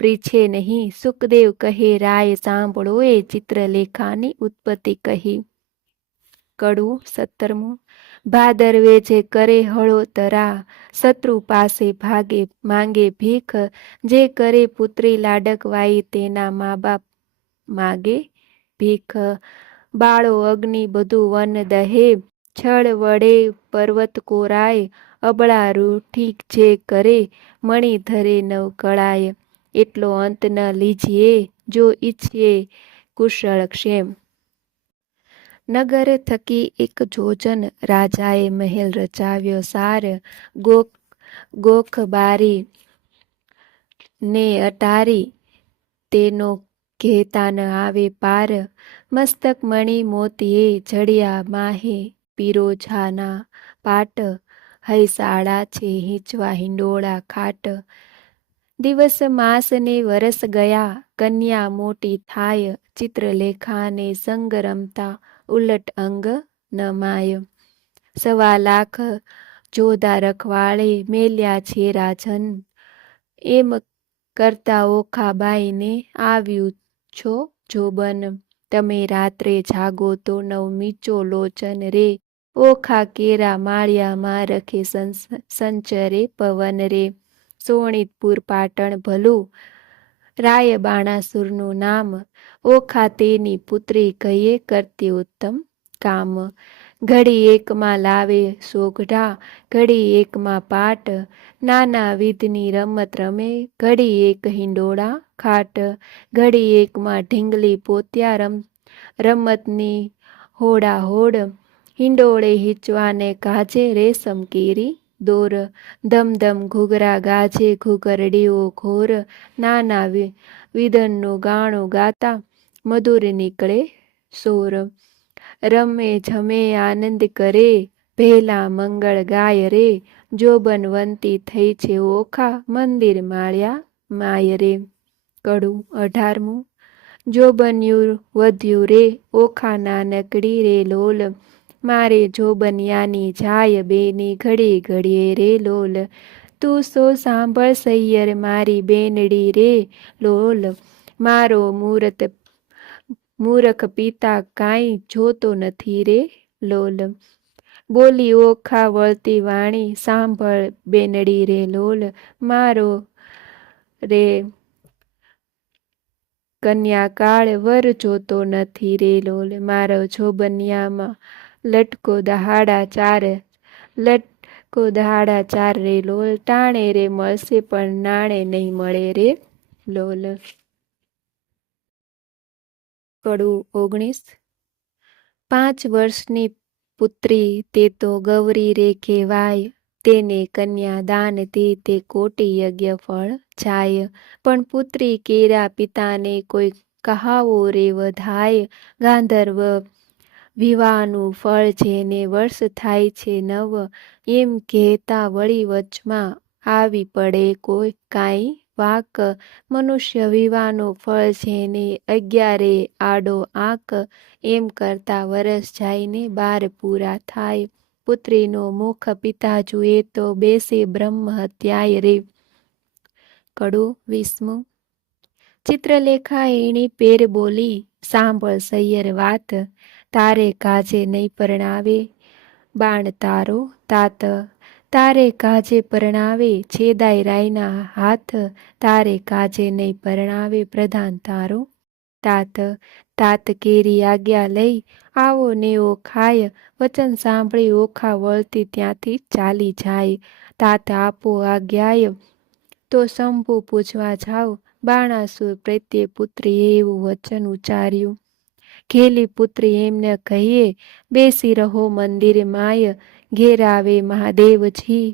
પ્રીછે નહીં. સુખદેવ કહે રાય સાંભળો એ ચિત્રલેખાની ઉત્પત્તિ કહી. કડું 17મું. ભાદરવે જે કરે હળોતરા, શત્રુ પાસે ભાગે માંગે ભીખ. જે કરે પુત્રી લાડકવાઈ તેના મા બાપ માગે ભીખ. બાળો અગ્નિ બધું વન દહે, છળ વડે પર્વત કોરાય. અબળા રૂઠી જે કરે, મણી ધરે નવ કળાય. એટલો અંત ન લીજીએ, જો ઈચ્છીએ કુશળ ક્ષેમ. નગર થકી એક જોજન, રાજાએ મહેલ રચાવ્યો સાર. ગોખ બારી ને અટારી, તેનો કહેતા ન આવે પાર. મસ્તક મણી મોતીએ જડિયા માહે, પીરોજાના પાટ. હૈસાળા છે હિંચવા હિંડોળા ખાટ. દિવસ માસ ને વરસ ગયા, કન્યા મોટી થાય. ચિત્રલેખાને સંગ રમતા ઉલટ અંગ ન માય. 1.25 લાખ જોધા રખવાળે મેલ્યા છે રાજન, એમ કરતા ઓખાબાઈને આવ્યું છો જોબન. તમે રાત્રે જાગો તો નવમીચો લોચન રે, ઓખા કેરા માળિયામાં રખે સંચરે પવન રે. સોણિતપુર પાટણ ભલું, રાય બાણાસુરનું નામ. ઓખા તેની પુત્રી કહીએ કરતી ઉત્તમ કામ. ઘડી એકમાં લાવે સોગઢા, ઘડી એકમાં પાટ. નાના વિધની રમત રમે, ઘડી એક હિંડોળા ખાટ. ઘડી એકમાં ઢીંગલી પોત્યા રમતની હોડા હોડ. હિંડોળે હિંચવાને ગાજે રેશમ કેરી દોર. ધમ ધમ ઘૂઘરા ગાજે ઘૂઘરડીઓ ઘોર. નાના વિધનનું ગાણું ગાતા મધુર નીકળે સોર. રમે જમે આનંદ કરે, પહેલા મંગળ ગાય રે, જોબનવંતી થઈ છે ઓખા, મંદિર માળ્યા માય રે. કડું 18મું. જોબન્યું વધ્યું રે, ઓખા નાનકડી રે લોલ, મારે જોબનિયાની જાય બેની ઘડી ઘડીએ રે લોલ. તું સો સાંભળ સૈયર મારી બેનડી રે લોલ, મારો મૂરખ પિતા કાંઈ જોતો નથી રે લોલ. બોલી ઓખા વળતી વાણી, સાંભળ બેનડી રે લોલ, મારો રે કન્યાકાળ વર જોતો નથી રે લોલ. મારો જોબનિયામાં લટકો દહાડા ચાર રે લોલ, ટાણે રે મળશે પણ નાણે નહીં મળે રે લોલ. કડું 19. 5 વર્ષની પુત્રી તે તો ગૌરી રે કહેવાય, તેને કન્યાદાન તે કોટી યજ્ઞ ફળ જાય. પણ પુત્રી કેરા પિતાને કોઈ કહાવો રે વધાય, ગાંધર્વ વિવાહનું ફળ જેને વર્ષ થાય છે નવ, એમ કહેતા વળી વચમાં આવી પડે કોઈ કાંઈ વાક. મનુષ્ય વિવાહનું ફળ જેને 11 આડો આંક, એમ કરતા વરસ જાયને 12 પૂરા થાય. પુત્રીનો મુખ પિતા જુએ તો બેસે બ્રહ્મ હત્યાય રે. કડું 20મું. ચિત્રલેખા એણી પેર બોલી, સાંભળ સૈયર વાત, તારે કાજે નહીં પરણાવે બાણ તારો તાત, તારે કાજે પરણાવે છેદાય રાયના હાથ, તારે કાજે નહીં પરણાવે પ્રધાન તારો તાત. તાત કેરી આજ્ઞા લઈ આવો ને ઓખાય, વચન સાંભળી ઓખા વળતી ત્યાંથી ચાલી જાય. તાત આપો આજ્ઞાય તો શંભુ પૂછવા જાવ, બાણાસુર પ્રત્યે પુત્રીએ એવું વચન ઉચ્ચાર્યું. ઘેલી પુત્રી એમને કહીએ, બેસી રહો મંદિર માય, ઘેર આવે મહાદેવજી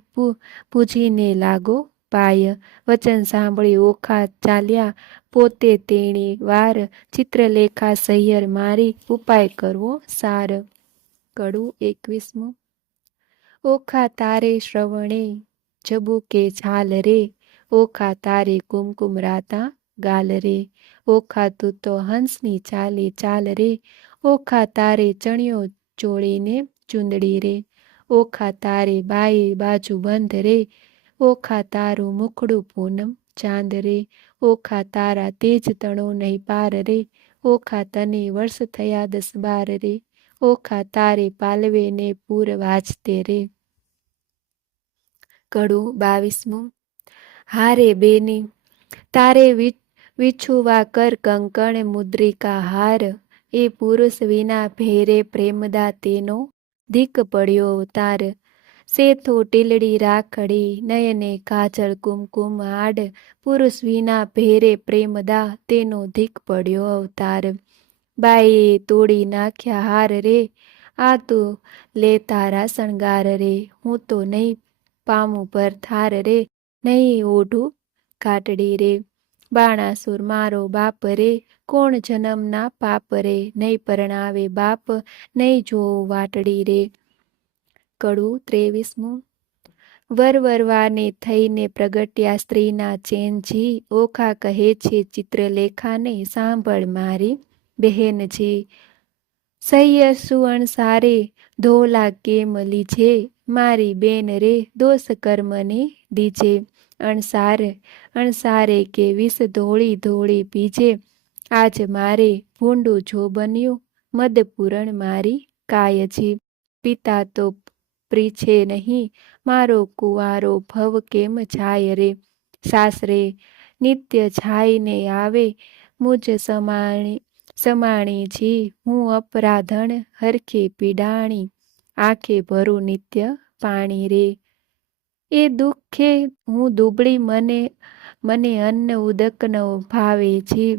પૂજીને લાગો પાય. વચન સાંભળી ઓખા ચાલ્યા પોતે તેણી વાર, ચિત્રલેખા સૈયર મારી ઉપાય કરવો સાર. કડું 21મું. ઓખા તારે શ્રવણે જબુકે ઝાલ રે, ઓખા તારે કુમકુમ રાતા ગાલ રે. ઓખા તું તો હંસની ચાલ રે, ઓખા તારે ચણિયો ચોળીને ચૂંદડી રે. ઓખા તારે બાએ બાજુ બંધ રે, ઓખા તારું મુખડું પૂનમ ચાંદ રે. ઓખા તારા તેજ તણો નહીં પાર રે, ઓખા તને વર્ષ થયા 10-12 રે. ઓખા તારે પાલવે ને પૂર વાજતે રે. કડું 22મું. હારે બેની તારે વિછુવા કર કંકણ મુદ્રિકા હાર, એ પુરુષ વિના ભેરે પ્રેમદા તેનો ધીક પડ્યો અવતાર. સેથો ટીલડી રાખડી નયને કાજળ કુમકુમ આડ, પુરુષ વિના ભેરે પ્રેમદા તેનો ધીક પડ્યો અવતાર. બાઈએ તોડી નાખ્યા હાર રે, આ તું લે તારા શણગાર રે. હું તો નહીં પામું ભરથાર રે, નહીં ઓઢું કાટડી રે. બાણાસુર મારો બાપ રે, કોણ જન્મના પાપ રે. નહીં પરણાવે બાપ, નહીં જોઉં વાટડી રે. કડું 23મું. વરવાને થઈને પ્રગટ્યા સ્ત્રીના ચેનજી, ઓખા કહે છે ચિત્રલેખાને સાંભળ મારી બહેનજી. સૈયર સુવર્ણ સારે ધોલા કેમ લીજે, મારી બેન રે દોષ કર્મને દીજે. અણસારે કે વિષ ધોળી ધોળી પીજે, આજ મારે ભૂંડું જો બન્યું મદપૂરણ મારી કાયજી. પિતા તો પ્રીછે નહીં, મારો કુંવારો ભવ કેમ જાય રે. સાસરે નિત્ય જાયને આવે મુજ સમાણીજી, હું અપરાધણ હરખે પીડાણી, આંખે ભરું નિત્ય પાણી રે. એ દુઃખે હું દુબળી મને અન્ન ઉદક ન ભાવે જી.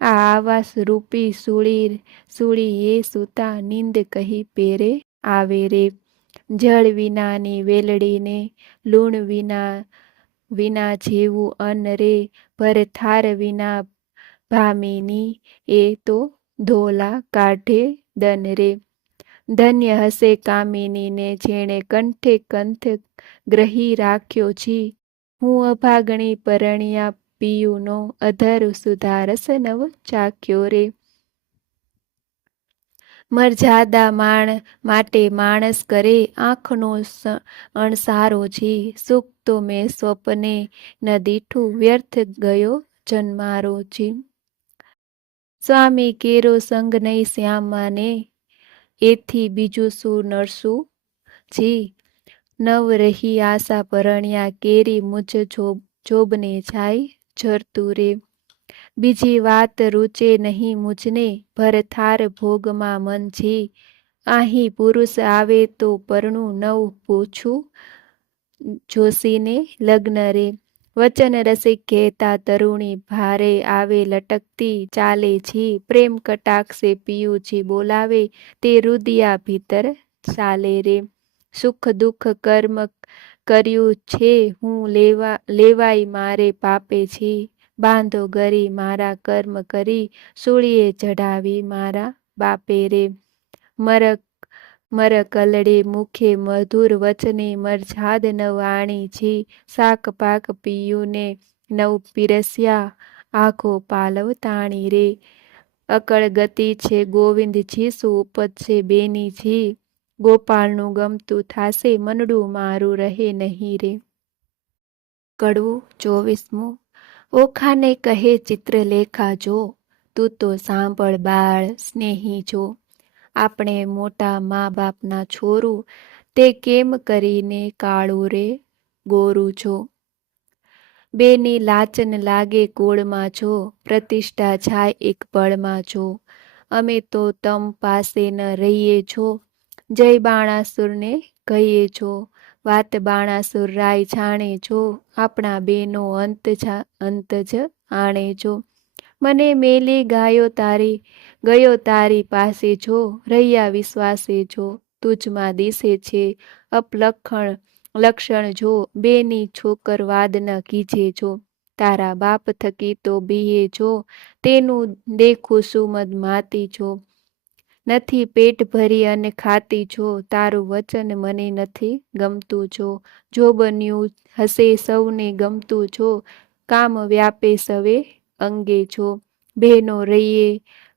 આ આવાસ રૂપી સૂળી એ સૂતા નિંદ કહી પેરે આવે રે. જળ વિનાની વેલડીને લૂણ વિના જેવું અન્ન રે, ભરથાર વિના ભામિની એ તો ધોલા કાઢે દન રે. ધન્ય હશે કામિનીને જેણે કંઠે કંઠ ગ્રહી રાખ્યો છી. હું અભાગણી પરણ્યા પિયુનો અધર સુધારસ નવ ચાખ્યો રે. મર્યાદા માટે માણસ કરે આંખનો અણસારો છી. સુખ તો મેં સ્વપ્ને ન દીઠું વ્યર્થ ગયો જન્મારો છી. સ્વામી કેરો સંગ નહીં શ્યામાને એથી બીજું શું નરસું જી. નવ રહી આશા પરણ્યા કેરી મુજ જોબને જાય જરતું રે. બીજી વાત રૂચે નહીં મુજને ભરથાર ભોગમાં મન જી. અહીં પુરુષ આવે તો પરણું નવ પૂછું જોશીને લગ્ન રે. વચન રસિક કહેતા તરુણી ભારે આવે લટકતી ચાલે છી. પ્રેમ કટાક્ષે પિયુજી બોલાવે તે રુદિયા ભીતર ચાલે રે. સુખ દુઃખ કર્મ કર્યું છે હું લેવાય મારે પાપે છી. બાંધો ગરી મારા કર્મ કરી સૂળીએ ચઢાવી મારા બાપે રે. મર કલડે મુખે મધુર વચને મરઝાદ નવ આણી છી. શાક પાક પિયુને નવ પીરસ્યા આખો પાલવ તાણી રે. અકળ ગતિ છે ગોવિંદજી શું ઉપજશે બેની જી. ગોપાળનું ગમતું થાશે મનડું મારું રહે નહીં રે. કડવું 24મું. ઓખાને કહે ચિત્રલેખા જો તું તો સાંભળ બાળ સ્નેહી જો. આપણે મોટા મા બાપના છોરું તે કેમ કરીને કાળું રે ગોરું છો. બેની લાચન લાગે કુળમાં છો પ્રતિષ્ઠા જાય એક પળમાં છો. અમે તો તમ પાસે ન રહીએ છો જય બાણાસુરને કહીએ છો. વાત બાણાસુર રાય જાણે છો આપણા બેનો અંત જ આણે છો. મને મેલી ગયો તારી પાસે છો રહ્યા વિશ્વાસે છો. તુજમાં દિશે છે લક્ષણ જો બેની છોકર વાદ ન કીજે છો. તારા બાપ થકી તો બીએ છો તેનું દેખું સુમદ માતી છો. નથી પેટ ભરી અને ખાતી છો તારું વચન મને નથી ગમતું છો. જો બન્યું હશે સૌને ગમતું છો કામ વ્યાપે સવે અંગે છો. બહેનો રહીએ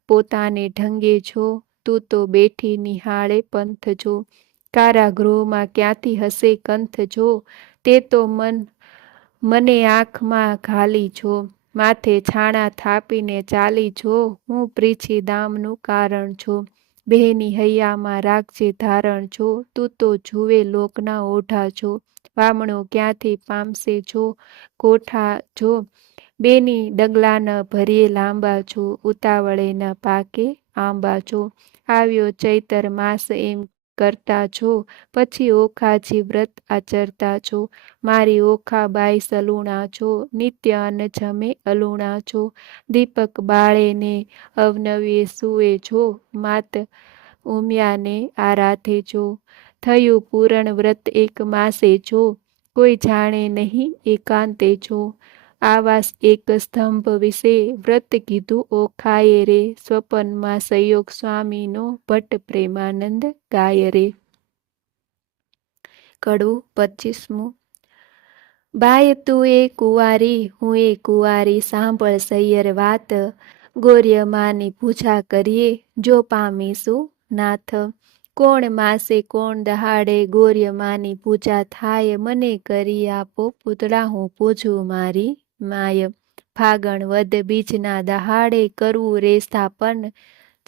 પોતાને ઢંગે છો તું તો બેઠી નિહાળે પંથ છો. કારાગૃહમાં ક્યાંથી હશે કંથ છો તે તો મને આંખમાં ઘાલી છો. માથે છાણા થાપીને ચાલી છો હું પ્રીછી દામનું કારણ છો. બહેની હૈયામાં રાખજે ધારણ છો તું તો જુએ લોકના ઓઢા છો. વામણો ક્યાંથી પામશે છો કોઠા છો. બેની ડગલા ન ભરીએ લાંબા છો ઉતાવળે ન પાકે આંબા છો. આવ્યો ચૈતર માસ એમ કરતા છો પછી ઓખાજી વ્રત આચરતા છો. મારી ઓખા બાઈ સલુણા છો નિત્ય અન્ન જમે અલુણા છો. દીપક બાળેને અવનવીએ સૂએ છો માત ઉમિયાને આરાધે છો. થયું પૂરણ વ્રત એક માસે છો કોઈ જાણે નહીં એકાંતે છો. આવા એક સ્તંભ વિશે વ્રત કીધું ઓખાએ રે. સ્વપનમાં સંયોગ સ્વામીનો ભટ્ટ પ્રેમાનંદ ગાય રે. કડવું 25મું. બાય તું એ કુંવારી હું એ કુંવારી સાંભળ સૈયર વાત. ગોર્યમાની પૂજા કરીએ જો પામીશું નાથ. કોણ માસે કોણ દહાડે ગોર્યમાની પૂજા થાય. મને કરી આપો પૂતળા હું પૂજું મારી માય. ફાગણ વદ બીજના દહાડે કરવું રે સ્થાપન.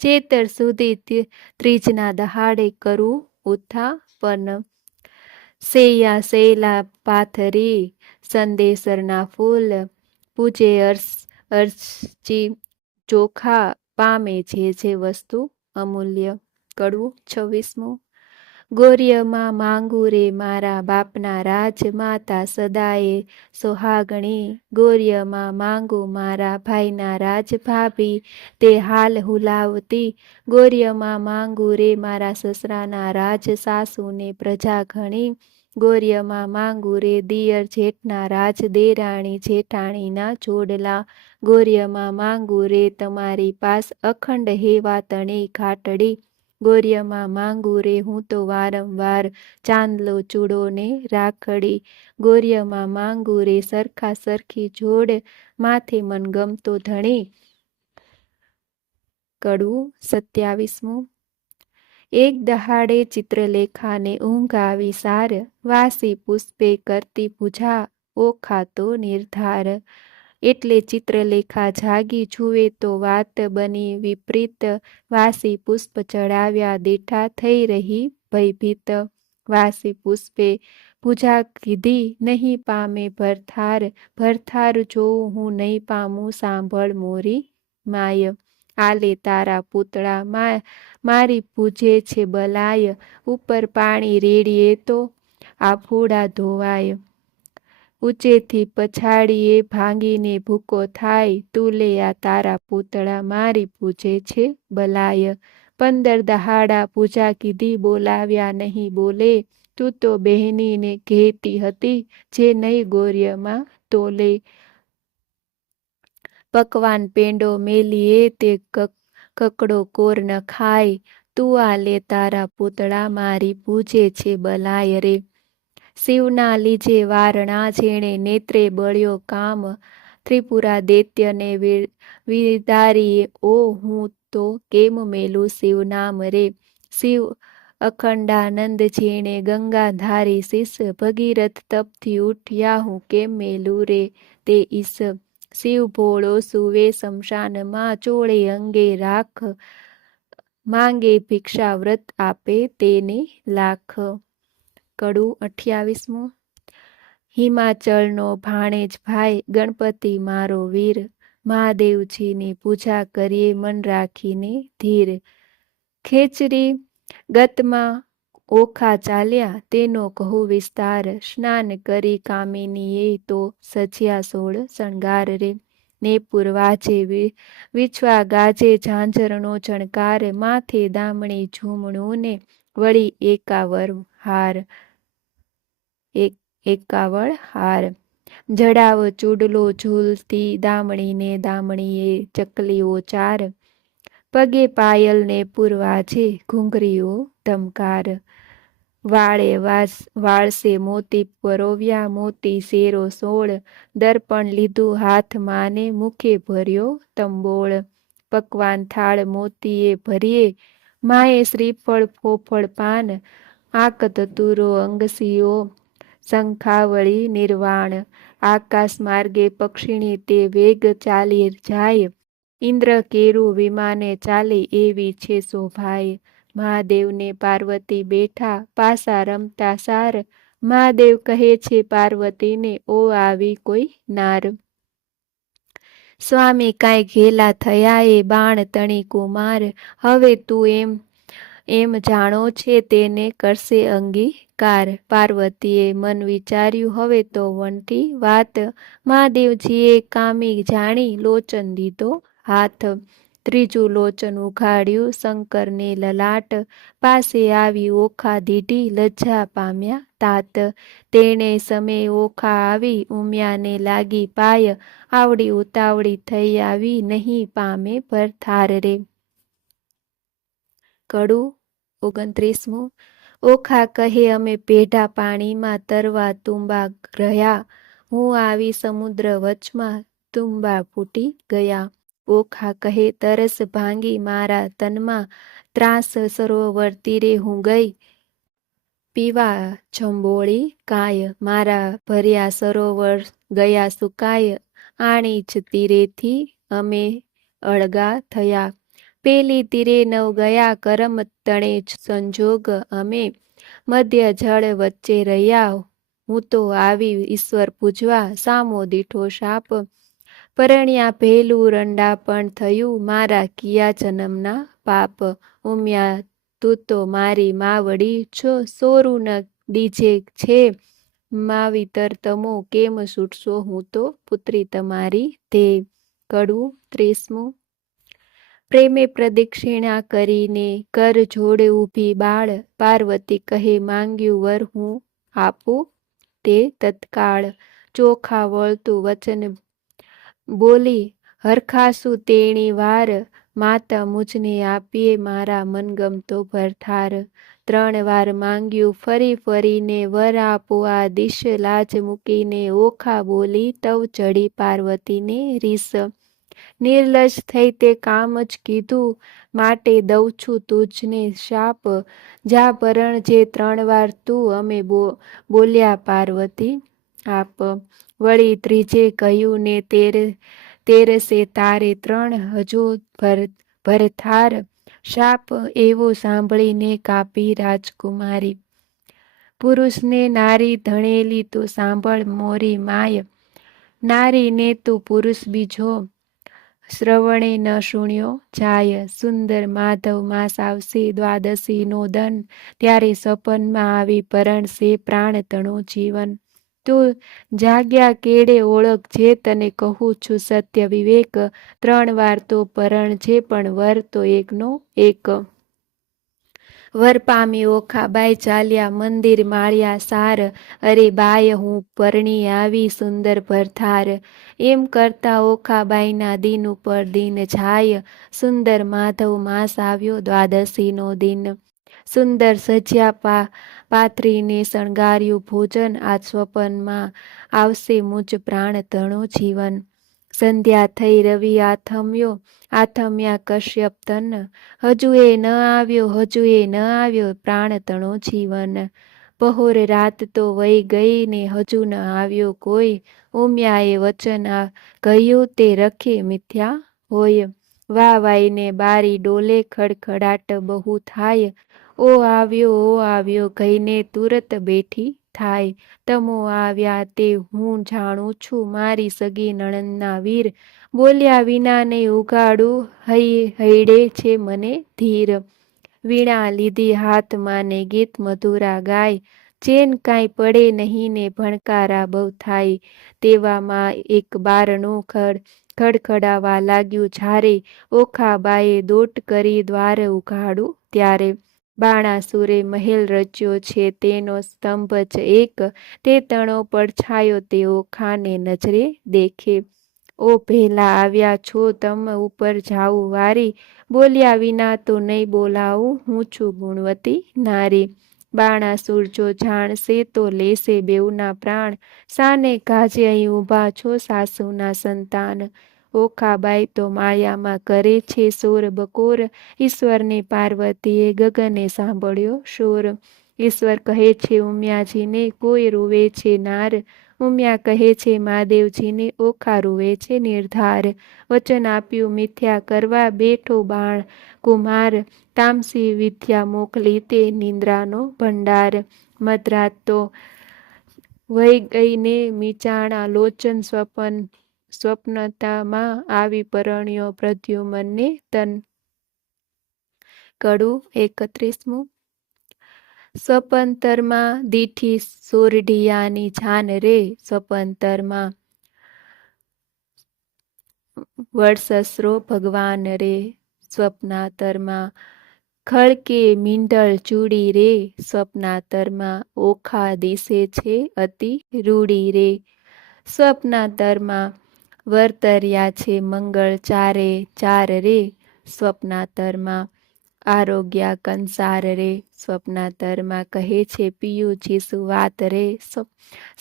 ચેતર સુધી ત્રીજના દહાડે કરવું ઉત્થાપન. સૈયા શૈલા પાથરી સંદેશરના ફૂલ પૂજે અર્ચી ચોખા પામે જે વસ્તુ અમૂલ્ય. કડવું 26મું. ગોર્યમાં માંગુ રે મારા બાપના રાજ માતા સદાએ સોહાગણી. ગોર્યમાં માંગુ મારા ભાઈના રાજ ભાભી તે હાલ હુલાવતી. ગોર્યમાં માંગુ રે મારા સસરાના રાજ સાસુને પ્રજા ઘણી. ગોર્યમાં માંગુ રે દિયર જેઠના રાજ દેરાણી જેઠાણીના જોડલા. ગોર્યમાં માંગુ રે તમારી પાસ અખંડ હેવા તણી ઘાટડી. ગોર્યમાં માંગુ રે હું તો વારંવાર ચાંદલો ચૂડો ને રાખડી. ગોર્યમાં માંગુ રે સરખા સરખી જોડ માથે મન ગમતો ધણી. કડવું 27મું. એક દહાડે ચિત્રલેખાને ઊંઘ આવી સાર. વાસી પુષ્પે કરતી પૂજા ઓખાતો નિર્ધાર. એટલે ચિત્રલેખા જાગી જુએ તો વાત બની વિપરીત. વાસી પુષ્પ ચડાવ્યા દેઠા થઈ રહી ભયભીત. વાસી પુષ્પે પૂજા કીધી નહીં પામે ભરથાર. ભરથાર જોઉં હું નહીં પામું સાંભળ મોરી માય. આલે તારા પૂતળા મારી પૂજે છે બલાય. ઉપર પાણી રેડીએ તો આફુડા ધોવાય. ઊંચેથી પછાડીએ ભાંગીને ભૂકો થાય. તુલે આ તારા પૂતળા મારી પૂજે છે બલાય. 15 દહાડા પૂજા કીધી બોલાવ્યા નહીં બોલે. તું તો બહેનીને ઘેતી હતી જે નહીં ગોર્યમાં તોલે. પકવાન પેંડો મેલીએ તે કકડો કોર ન ખાય. તું આ લે તારા પૂતળા મારી પૂજે છે બલાય રે. શિવના લીજે વારણા જેણે નેત્રે બળ્યો કામ. ત્રિપુરા દૈત્યને વિદારીએ ઓ હું તો કેમ મેલું શિવ નામ રે. શિવ અખંડાનંદ જેણે ગંગાધારી શીશ. ભગીરથ તપથી ઉઠ્યા હું કેમ મેલું રે તે ઈશ. શિવ ભોળો સુવે શમશાનમાં ચોળે અંગે રાખ. માંગે ભિક્ષા વ્રત આપે તેને લાખ. કડવું 28મું. હિમાચળનો ભાણેજ ભાઈ ગણપતિ મારો વીર. મહાદેવજીની પૂજા કરીએ મન રાખીને ધીર. ખેચરી ગતમાં ઓખા ચાલ્યા તેનો કહું વિસ્તાર. સ્નાન કરી કામિનીએ તો સજ્યા 16 શણગાર રે. નેપુર વાજે વિછવા ગાજે ઝાંઝરનો ઝણકાર. માથે દામણી ઝૂમણું ને વળી એકાવળ હાર. જડાવ ચૂડલો ઝૂલતી દામણીને દામણીએ ચકલીઓ 4. પગે પાયલ ને પુરવાજે ઘૂંઘરીઓ ધમકાર. વાળે વાળસે મોતી પરોવ્યા મોતી શેરો 16. દર્પણ લીધું હાથમાં ને મુખે ભર્યો તંબોળ. પકવાન થાળ મોતીએ ભરીએ માએ શ્રીફળ ફોફળ પાન. આક ધતુરો અંગસીઓ શંખાવળી નિર્વાણ. આકાશ માર્ગે પક્ષીણી તે વેગ ચાલી જાય. ઇન્દ્ર કેરું વિમાને ચાલે એવી છે શોભાય. મહાદેવને પાર્વતી બેઠા પાસા રમતા સાર. મહાદેવ કહે છે પાર્વતીને ઓ આવી કોઈ નાર. સ્વામી કાંઈ ઘેલા થયા એ બાણ તણી કુમાર. હવે તું એમ જાણો છે તેને કરશે અંગીકાર. પાર્વતીએ મન વિચાર્યું હવે તો વંટી વાત. મહાદેવજીએ કામી જાણી લોચન દીધો હાથ. ત્રીજું લોચન ઉઘાડ્યું શંકરને લલાટ. પાસે આવી ઓખા દીધી લજ્જા પામ્યા તાત. તેણે સમે ઓખા આવી ઉમિયાને લાગી પાય. આવડી ઉતાવળી થઈ આવી નહીં પામે ભરથાર રે. કડવું 29મું. ઓખા કહે અમે પેઢા પાણીમાં તરવા તુંબા રહ્યા. હું આવી સમુદ્ર વચમાં તુંબા ફૂટી ગયા. ઓખા કહે તરસ ભાંગી મારા તનમાં. ત્રાસ સરોવર તીરે હું ગઈ પીવા જંબોળી કાય. મારા ભર્યા સરોવર ગયા સુકાય. આણી જ તીરેથી અમે અળગા થયા. પેલી તીરે નવ ગયા કરમ તણે સંજોગ અમે. મધ્ય જળ વચ્ચે રહ્યા હું તો આવી ઈશ્વર પૂજવા. સામો દીઠો શાપ પરણ્યા ભેલું રંડા પણ થયું. મારા કિયા જન્મના પાપ. ઉમિયા તું તો મારી માવડી છો. સોરું ન દીજે છે માવીતર તમો. કેમ છૂટશો હું તો પુત્રી તમારી ધે. કડવું 30મું. પ્રેમે પ્રદક્ષિણા કરીને કર જોડે ઊભી બાળ. પાર્વતી કહે માંગ્યું વર હું આપો તે તત્કાળ. ચોખા વળતું વચન બોલી હરખાશું તેણી વાર, માતા મુજને આપીએ મારા મનગમતો ભરથાર. 3 વાર માંગ્યું ફરી ફરીને, વર આપો આ દિશ લાજ મૂકીને, ઓખા બોલી તવ ચડી પાર્વતીને રીસ. નિર્લજ થઈ તે કામ જ કીધું, માટે દઉં છું તુજને શાપ. જા પરણ જે 3 વાર તું, અમે બોલ્યા પાર્વતી આપ. વળી ત્રીજે કહ્યું ને તેરસે તારે 3 હજુ ભરથાર. શાપ એવો સાંભળીને કાપી રાજકુમારી. પુરુષને નારી ધણેલી તું સાંભળ મોરી માય, નારીને તું પુરુષ બીજો શ્રવણે ન સુણ્યો જાય. સુંદર માધવ માસ આવશે દ્વાદશીનો દન, ત્યારે સપનમાં આવી પરણશે પ્રાણ તણો જીવન. તું જાગ્યા કેડે ઓળખજે, તને કહું છું સત્ય વિવેક. 3 વાર તો પરણજે પણ વર તો એકનો એક. વર પામી ઓખાબાઈ ચાલ્યા મંદિર માળ્યા સાર, અરે બાય હું પરણી આવી સુંદર ભરથાર. એમ કરતા ઓખાબાઈના દિન ઉપર દિન જાય, સુંદર માધવ માસ આવ્યો દ્વાદશીનો દિન. સુંદર સજ્યા પાથરીને શણગાર્યું ભોજન, આજ સ્વપનમાં આવશે મુજ પ્રાણ તણો જીવન. સંધ્યા થઈ રવિ આથમ્યા કશ્યપ તન, હજુ એ ન આવ્યો પ્રાણ તણો જીવન. પહોર રાત તો વહી ગઈ ને હજુ ન આવ્યો કોઈ, ઉમિયાએ વચન કહ્યું તે રખે મિથ્યા હોય. વાઈને બારી ડોલે ખડખડાટ બહુ થાય, ઓ આવ્યો કહીને તુરત બેઠી થાય. તમો આવ્યા તે હું જાણું છું, મારી સગી નણંદના વીર. બોલ્યા વિના નહીં ઉગાડું, હૈડે છે મને ધીર. વીણા લીધી હાથમાં ને ગીત મધુરા ગાય, ચેન કાંઈ પડે નહીં ને ભણકારા બહુ થાય. તેવામાં એક બારણું ખડખડાવા લાગ્યું જ્યારે, ઓખાબાએ દોટ કરી દ્વાર ઉઘાડું ત્યારે. બાણાસુરે મહેલ રચ્યો છે તેનો સ્તંભ જ એક, તે તણો પડછાયો તે ઓખાને નજરે દેખે. ઓ ભેલા આવ્યા છો તમ ઉપર જાઉં વારી, બોલ્યા વિના તો નહીં બોલાવું હું છું ગુણવતી નારી. બાણાસુર જો જાણશે તો લેશે બેઉના પ્રાણ, સાને કાજે અહીં ઊભા છો સાસુના સંતાન. ઓખાબાઈ તો માયામાં કરે છે સોર બકોર, ઈશ્વરને પાર્વતીએ ગગને સાંભળ્યો શોર. ઈશ્વર કહે છે ઉમિયાજીને કોઈ રૂવે છે નાર, ઉમિયા કહે છે મહાદેવજીને ઓખા રૂવે છે નિર્ધાર. વચન આપ્યું મિથ્યા કરવા બેઠો બાણ કુમાર, તામસી વિદ્યા મોકલી તે નિંદ્રાનો ભંડાર. મધરાત તો વહી ગઈને મીચાણા લોચન, સ્વપ્નતામાં આવી પરણ્યો પ્રદ્યુમનને તન. કડું 31. સ્વપંતરમાં દીઠી સોરઠિયાની જાન રે, સ્વપંતરમાં વડસસરો ભગવાન રે. સ્વપ્નાતરમાં ખળકે મીંઢળ ચૂડી રે, સ્વપ્નાતરમાં ઓખા દિશે છે અતિ રૂડી રે. સ્વપ્નાતરમાં વર્તર્યા છે મંગળ ચારે ચાર રે, સ્વપ્નાતરમાં આરોગ્યા કંસાર રે. સ્વપ્નાતરમાં કહે છે પિયુજી શું વાત રે,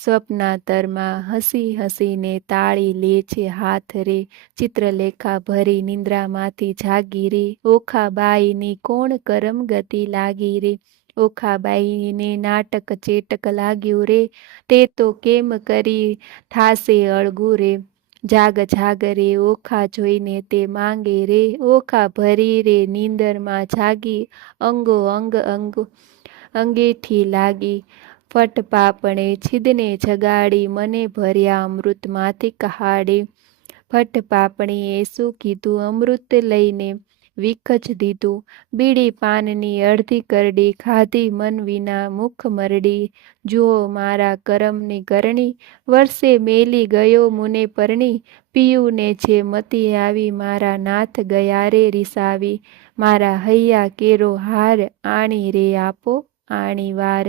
સ્વપ્નાતરમાં હસી હસીને તાળી લે છે હાથ રે. ચિત્રલેખા ભરી નિંદ્રામાંથી જાગી રે, ઓખાબાઈની કોણ કરમ ગતિ લાગી રે. ઓખાબાઈને નાટક ચેટક લાગ્યું રે, તે તો કેમ કરી થાશે અળગું રે. જાગ રે ઓખા જોઈને તે માંગે રે, ઓખા ભરી રે નીંદરમાં જાગી, અંગો અંગેઠી લાગી. ફટ પાપણે છિદને જગાડી, મને ભર્યા અમૃતમાંથી કહાડે. ફટ પાપણીએ શું કીધું અમૃત લઈને વિખ જ દીધું, બીડી પાનની અડધી કરડી ખાધી મન વિના મુખ મરડી. જુઓ મારા કરમની કરણી, વર્ષે મેલી ગયો મુને પરણી. પિયુને જે મતી આવી મારા નાથ ગયા રે રિસાવી, મારા હૈયા કેરો હાર આણી રે આપો આણી વાર.